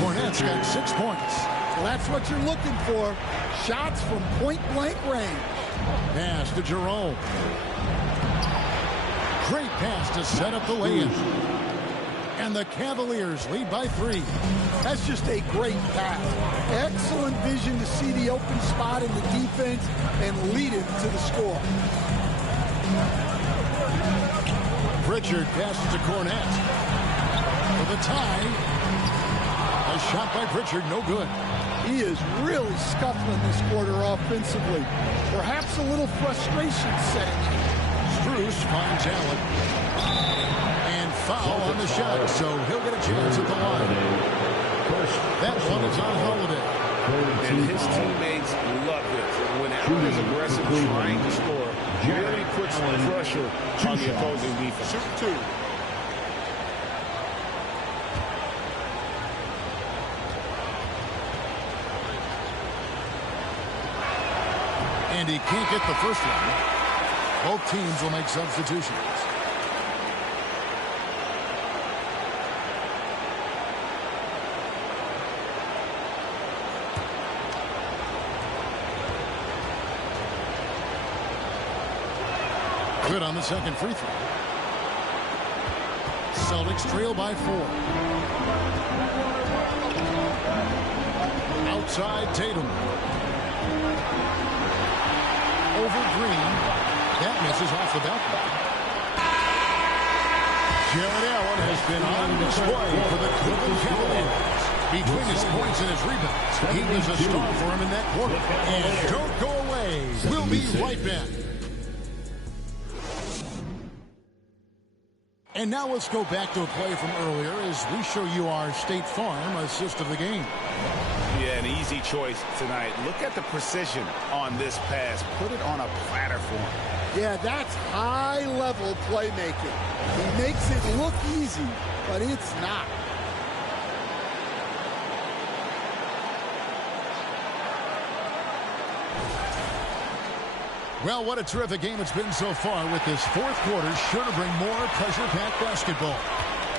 Cornet's got 6 points. Well, that's what you're looking for. Shots from point-blank range. Pass to Jerome. Great pass to set up the lay-in. And the Cavaliers lead by 3. That's just a great pass. Excellent vision to see the open spot in the defense and lead it to the score. Pritchard passes to Cornet. For the tie. A shot by Pritchard, no good. He is really scuffling this quarter offensively. Perhaps a little frustration setting in. Strus finds Allen. And foul on the shot, so he'll get a chance at the line. That one is on Holiday. And his teammates love it. When Allen is aggressive trying to score, he really puts pressure on the opposing defense. Shoot 2. And he can't get the first one. Both teams will make substitutions. Good on the second free throw. Celtics trail by 4. Outside Tatum. Over Green. That misses off the back. Jared Allen has been on display for the Cleveland Cavaliers. Between his points and his rebounds, he was a star for him in that quarter. And don't go away. We'll be right back. And now let's go back to a play from earlier as we show you our State Farm assist of the game. Yeah, an easy choice tonight. Look at the precision on this pass. Put it on a platter for him. Yeah, that's high-level playmaking. He makes it look easy, but it's not. Well, what a terrific game it's been so far, with this fourth quarter sure to bring more pressure-packed basketball.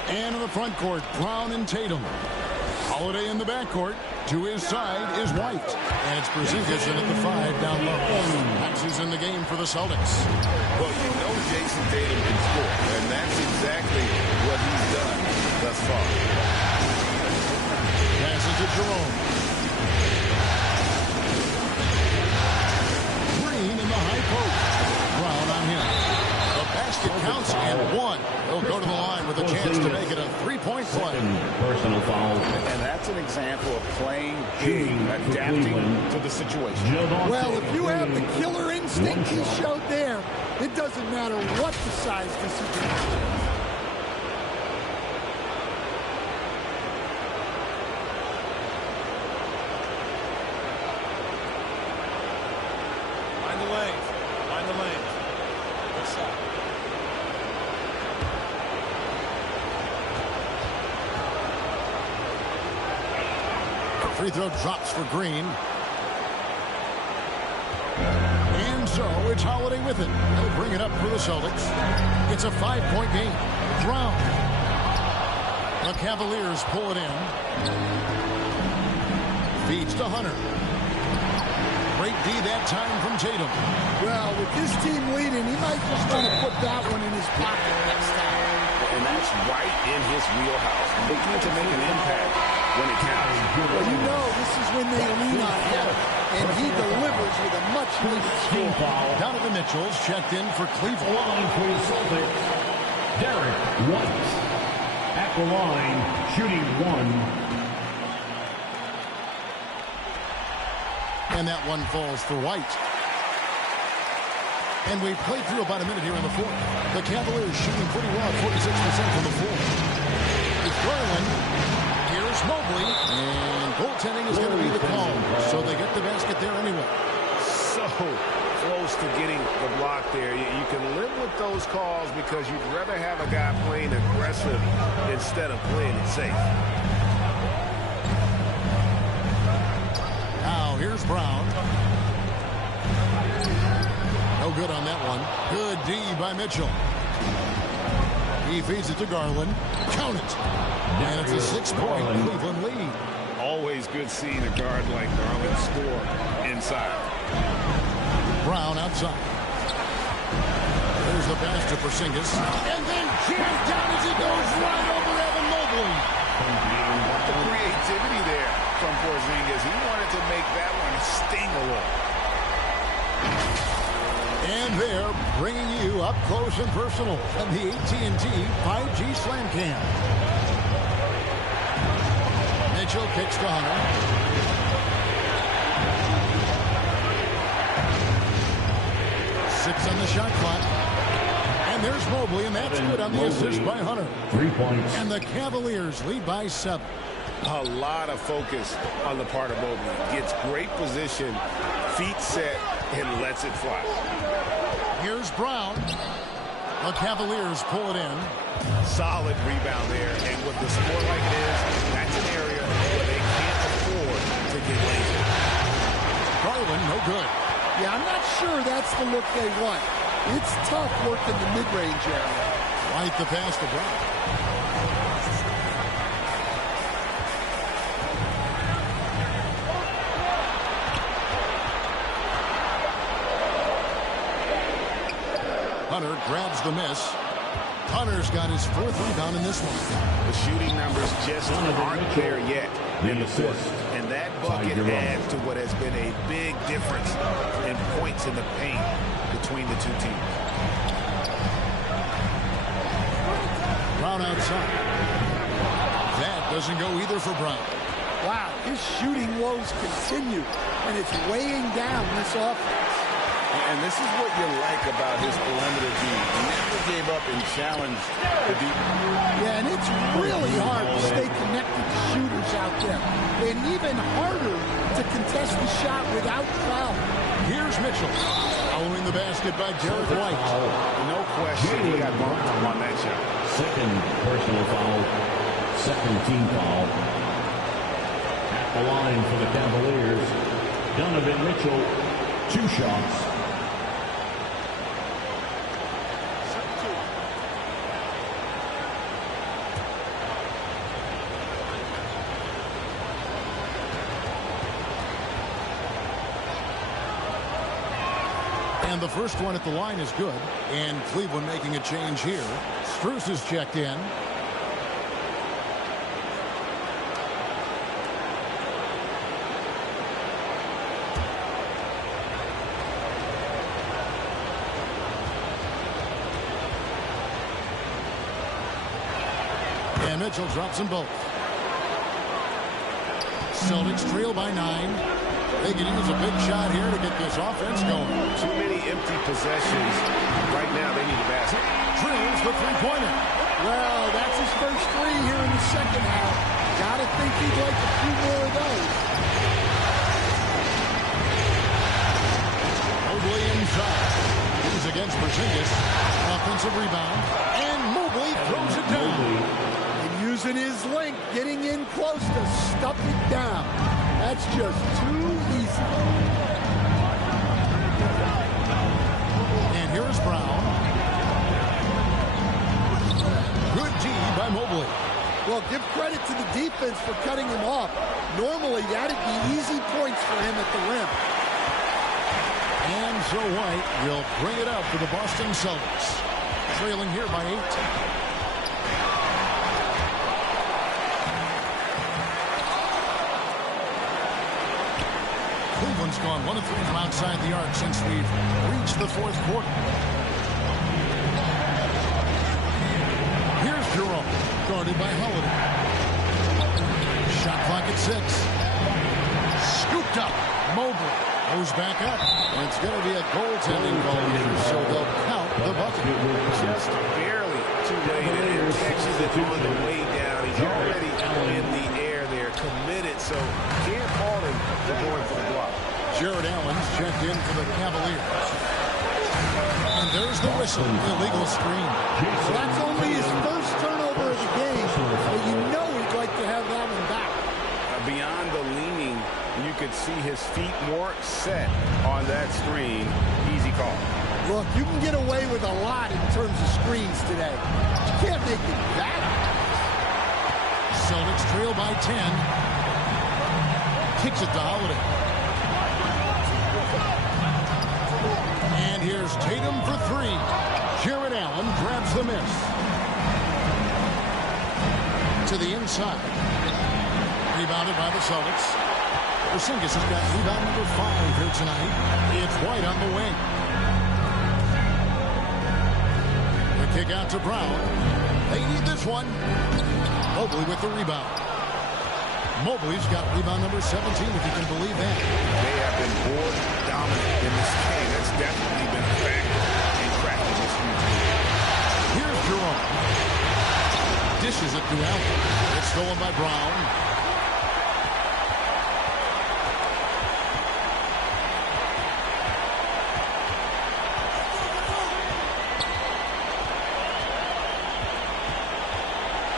And in the front court, Brown and Tatum. Holiday in the backcourt. To his side is White. And it's Porzingis in at the 5 down low. Maxey's in the game for the Celtics. Well, you know Jason Tatum can score, and that's exactly what he's done thus far. Passes to Jerome. Green in the high post. Brown on him. The basket counts and 1. He'll go to the line with a chance to make it a 3-point play. Personal foul. And that's an example of playing big, adapting to the situation. Well, if you have the killer instinct he showed there, it doesn't matter what the size disadvantage is. Find the lane. Find the lane. What's up? Free throw drops for Green. And so it's Holiday with it. They'll bring it up for the Celtics. It's a 5-point game. Brown. The Cavaliers pull it in. Feeds to Hunter. Great D that time from Tatum. Well, with this team leading, he might just want to put that one in his pocket next time. And that's right in his wheelhouse. Looking to make an impact when it counts. Well, you know this is when they lean on him, and he delivers with a much-needed score. Donovan Mitchell's checked in for Cleveland. Line for the Celtics, Derek White. At the line, shooting 1. And that one falls for White. And we've played through about a minute here in the fourth. The Cavaliers shooting pretty well, 46% from the floor. It's Garland. Here's Mobley. And goaltending is going to be the call. So they get the basket there anyway. So close to getting the block there. You can live with those calls because you'd rather have a guy playing aggressive instead of playing it safe. Now here's Brown. No good on that one. Good D by Mitchell. He feeds it to Garland. Count it. And it's a 6-point Cleveland lead. Always good seeing a guard like Garland score inside. Brown outside. There's the pass to Porzingis. And then jammed down as he goes right over Evan Mobley. The creativity there from Porzingis. He wanted to make that one sting a little. And they're bringing you up close and personal from the AT&T 5G Slam Cam. Mitchell kicks to Hunter. Six on the shot clock. And there's Mobley, and that's good on the assist by Hunter. 3 points. And the Cavaliers lead by 7. A lot of focus on the part of Mobley. Gets great position, feet set, and lets it fly. Here's Brown. The Cavaliers pull it in. Solid rebound there. And with the score like it is, that's an area where they can't afford to get lazy. Garland, no good. Yeah, I'm not sure that's the look they want. It's tough working the mid-range area. Right the pass to Brown. Hunter grabs the miss. Hunter's got his 4th rebound in this one. The shooting numbers just aren't there yet in the fourth. And that bucket adds to what has been a big difference in points in the paint between the two teams. Brown outside. That doesn't go either for Brown. Wow, his shooting woes continue, and it's weighing down this offense. And this is what you like about his perimeter D. He never gave up and challenged the deep. Yeah, and it's really hard to stay connected to shooters out there. And even harder to contest the shot without foul. Here's Mitchell. Following the basket by Derek White. No question he got bumped on that shot. Second personal foul. Second team foul. At the line for the Cavaliers, Donovan Mitchell, 2 shots. And the first one at the line is good. And Cleveland making a change here. Strus is checked in. And Mitchell drops them both. Celtics trail by 9. They can use a big shot here to get this offense going. Too many empty possessions. Right now, they need a basket. Drills the three-pointer. Well, that's his first 3 here in the second half. Gotta think he'd like a few more of those. Mobley inside. He's against Porzingis. Offensive rebound. And Mobley throws it down. And using his length, getting in close to stuff it down. That's just too easy. And here's Brown. Good D by Mobley. Well, give credit to the defense for cutting him off. Normally, that'd be easy points for him at the rim. And so White will bring it up for the Boston Celtics. Trailing here by 8. gone 1 of 3 from outside the arc since we've reached the fourth quarter. Here's Jerome, guarded by Holiday. Shot clock at 6. Scooped up. Mobley goes back up. And it's going to be a goaltending call here, so they'll count the bucket. Just barely too late. And it catches it on the way down. He's already in the air there, committed, so can't call him for going for the block. Jared Allen's checked in for the Cavaliers. And there's the whistle. Illegal screen. So that's only his first turnover of the game, but you know he'd like to have that one back. Beyond the leaning, you could see his feet more set on that screen. Easy call. Look, you can get away with a lot in terms of screens today. You can't make it that. Celtics trail by 10. Kicks it to Holiday. And here's Tatum for 3. Jared Allen grabs the miss. To the inside. Rebounded by the Celtics. Porzingis has got rebound number 5 here tonight. It's White on the wing. The kick out to Brown. They need this one. Mobley with the rebound. Mobley's got rebound number 17, if you can believe that. They have been board dominant in this game. That's definitely been a factor in cracking this game. Here's Jerome. Dishes it to Allen. It's stolen by Brown.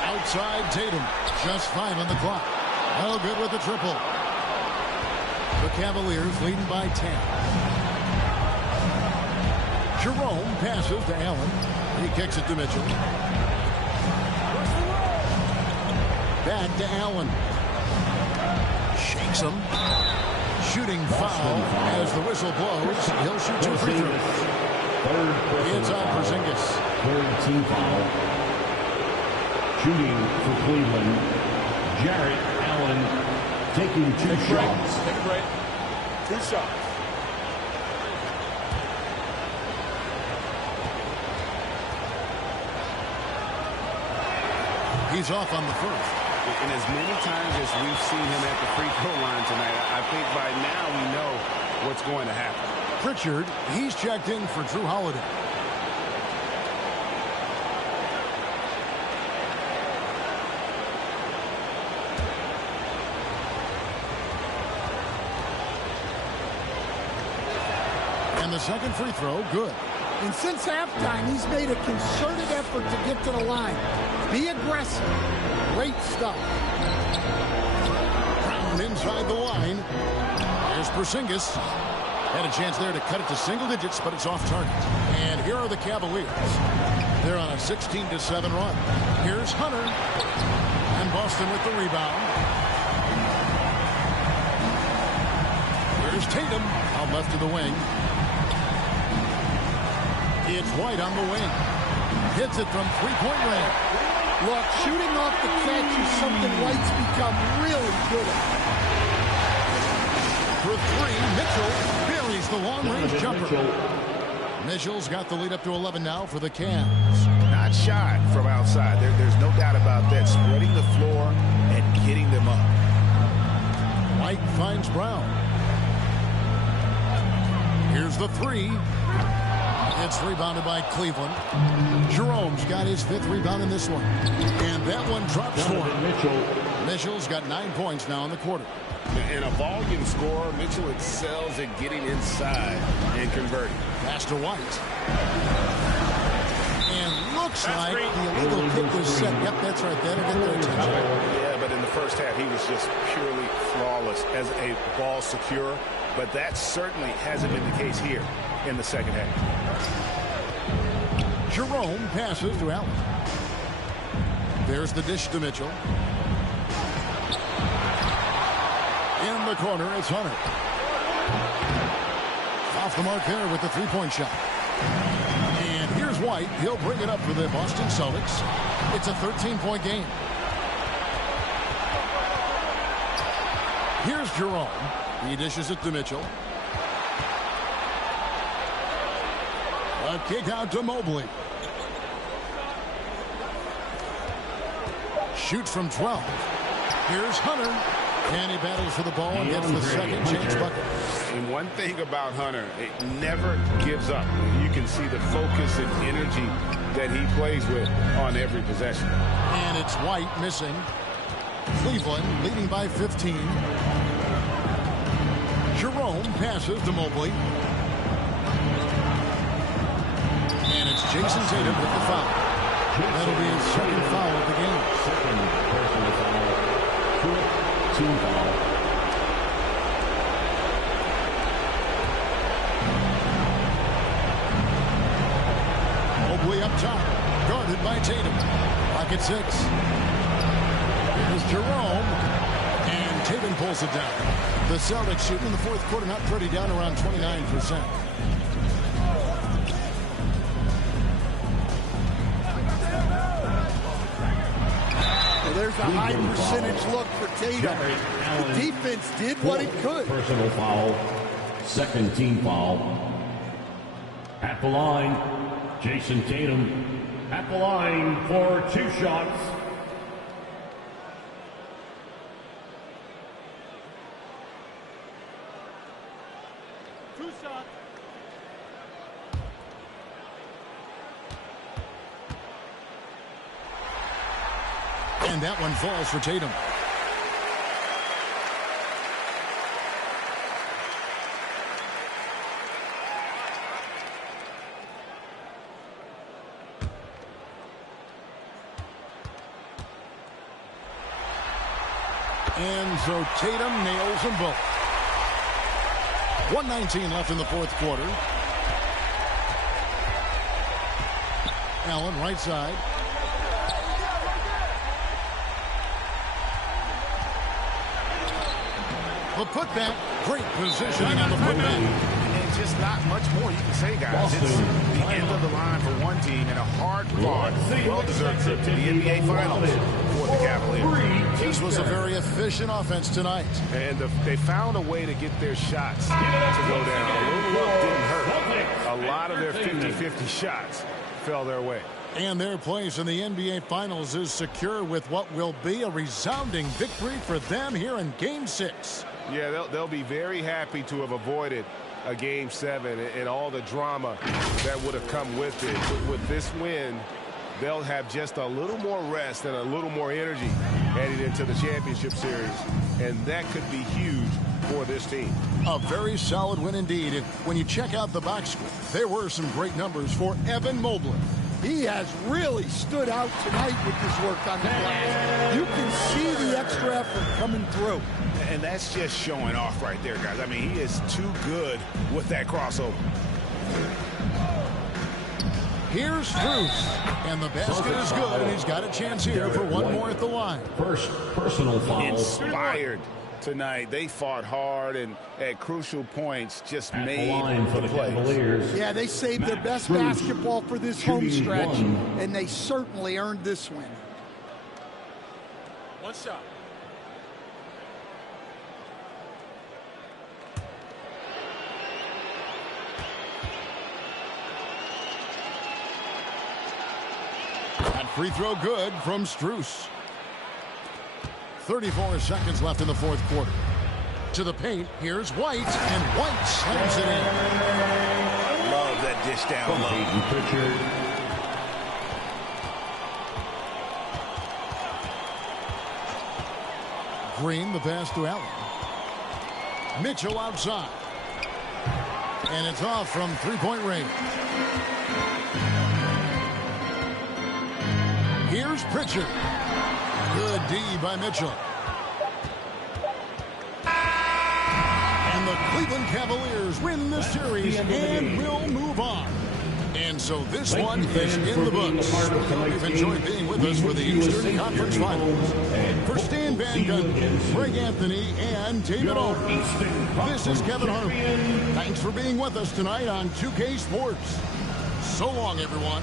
Outside Tatum. Just 5 on the clock. No good with the triple. The Cavaliers leading by 10. Jerome passes to Allen. He kicks it to Mitchell. Back to Allen. Shakes him. Shooting foul as the whistle blows. He'll shoot 2 free throws. It's on Porzingis. Third team foul. Shooting for Cleveland, Jared Allen taking 2 shots. Take a break. 2 shots. He's off on the first. And as many times as we've seen him at the free throw line tonight, I think by now we know what's going to happen. Pritchard, he's checked in for Drew Holiday. The second free throw, good. And since halftime, he's made a concerted effort to get to the line. Be aggressive. Great stuff. Brown inside the line. There's Porzingis. Had a chance there to cut it to single digits, but it's off target. And here are the Cavaliers. They're on a 16-7 run. Here's Hunter. And Boston with the rebound. Here's Tatum out left of the wing. It's White on the wing. Hits it from 3-point range. Look, shooting off the catch is something White's become really good at. For 3, Mitchell buries the long-range jumper. Mitchell's got the lead up to 11 now for the Cavs. Not shy from outside. There's no doubt about that. Spreading the floor and getting them up. White finds Brown. Here's the 3. It's rebounded by Cleveland. Jerome's got his 5th rebound in this one. And that one drops for him. Mitchell's got 9 points now in the quarter. And a volume scorer, Mitchell excels at getting inside and converting. Pass to White. And looks like the illegal kick was set. Yep, that's right. That'll get their attention. Yeah, but in the first half, he was just purely flawless as a ball securer. But that certainly hasn't been the case here in the second half. Jerome passes to Allen. There's the dish to Mitchell. In the corner, it's Hunter. Off the mark there with the 3-point shot. And here's White. He'll bring it up for the Boston Celtics. It's a 13-point game. Here's Jerome. He dishes it to Mitchell. A kick out to Mobley. Shoots from 12. Here's Hunter. And he battles for the ball and gets the second chance bucket. And one thing about Hunter, it never gives up. You can see the focus and energy that he plays with on every possession. And it's White missing. Cleveland leading by 15. Jerome passes to Mobley. And it's Jason Tatum with the foul. That'll be his second foul of the game. Second personal foul. Team foul. Mobley up top, guarded by Tatum. Pocket 6. Here's Jerome, and Tatum pulls it down. The Celtics shooting in the fourth quarter, not pretty, down around 29%. There's a high percentage look for Tatum. The defense did what it could. Personal foul. Second team foul. At the line, Jason Tatum. At the line for 2 shots. And that one falls for Tatum. And so Tatum nails them both. 1:19 left in the fourth quarter. Allen right side. The putback, great positioning on the putback. And just not much more you can say, guys. It's the end of the line for one team and a hard-fought, well-deserved trip to the NBA Finals for the Cavaliers. This was a very efficient offense tonight. And they found a way to get their shots to go down. A little luck didn't hurt. A lot of their 50-50 shots fell their way. And their place in the NBA Finals is secure with what will be a resounding victory for them here in Game 6. Yeah, they'll be very happy to have avoided a Game 7 and all the drama that would have come with it. But with this win, they'll have just a little more rest and a little more energy heading into the championship series. And that could be huge for this team. A very solid win indeed. And when you check out the box score, there were some great numbers for Evan Mobley. He has really stood out tonight with his work on the glass. You can see the extra effort coming through. And that's just showing off right there, guys. I mean, he is too good with that crossover. Here's Strus. And the basket is good, and he's got a chance here for one more at the line. First personal foul. Inspired tonight. They fought hard and at crucial points just made the plays. Yeah, they saved their best basketball for this home stretch, and they certainly earned this win. One shot. That free throw good from Strus. 34 seconds left in the fourth quarter. To the paint, here's White, and White slams it in. I love that dish down low. Green, the pass to Allen. Mitchell outside. And it's off from three-point range. Here's Pritchard. Good D by Mitchell. And the Cleveland Cavaliers win the series and will move on. And so this one is in the books. We've enjoyed being with us for the Eastern Conference Finals. For Stan Van Gundy, Greg Anthony, and David Over, this is Kevin Harlan. Thanks for being with us tonight on 2K Sports. So long, everyone.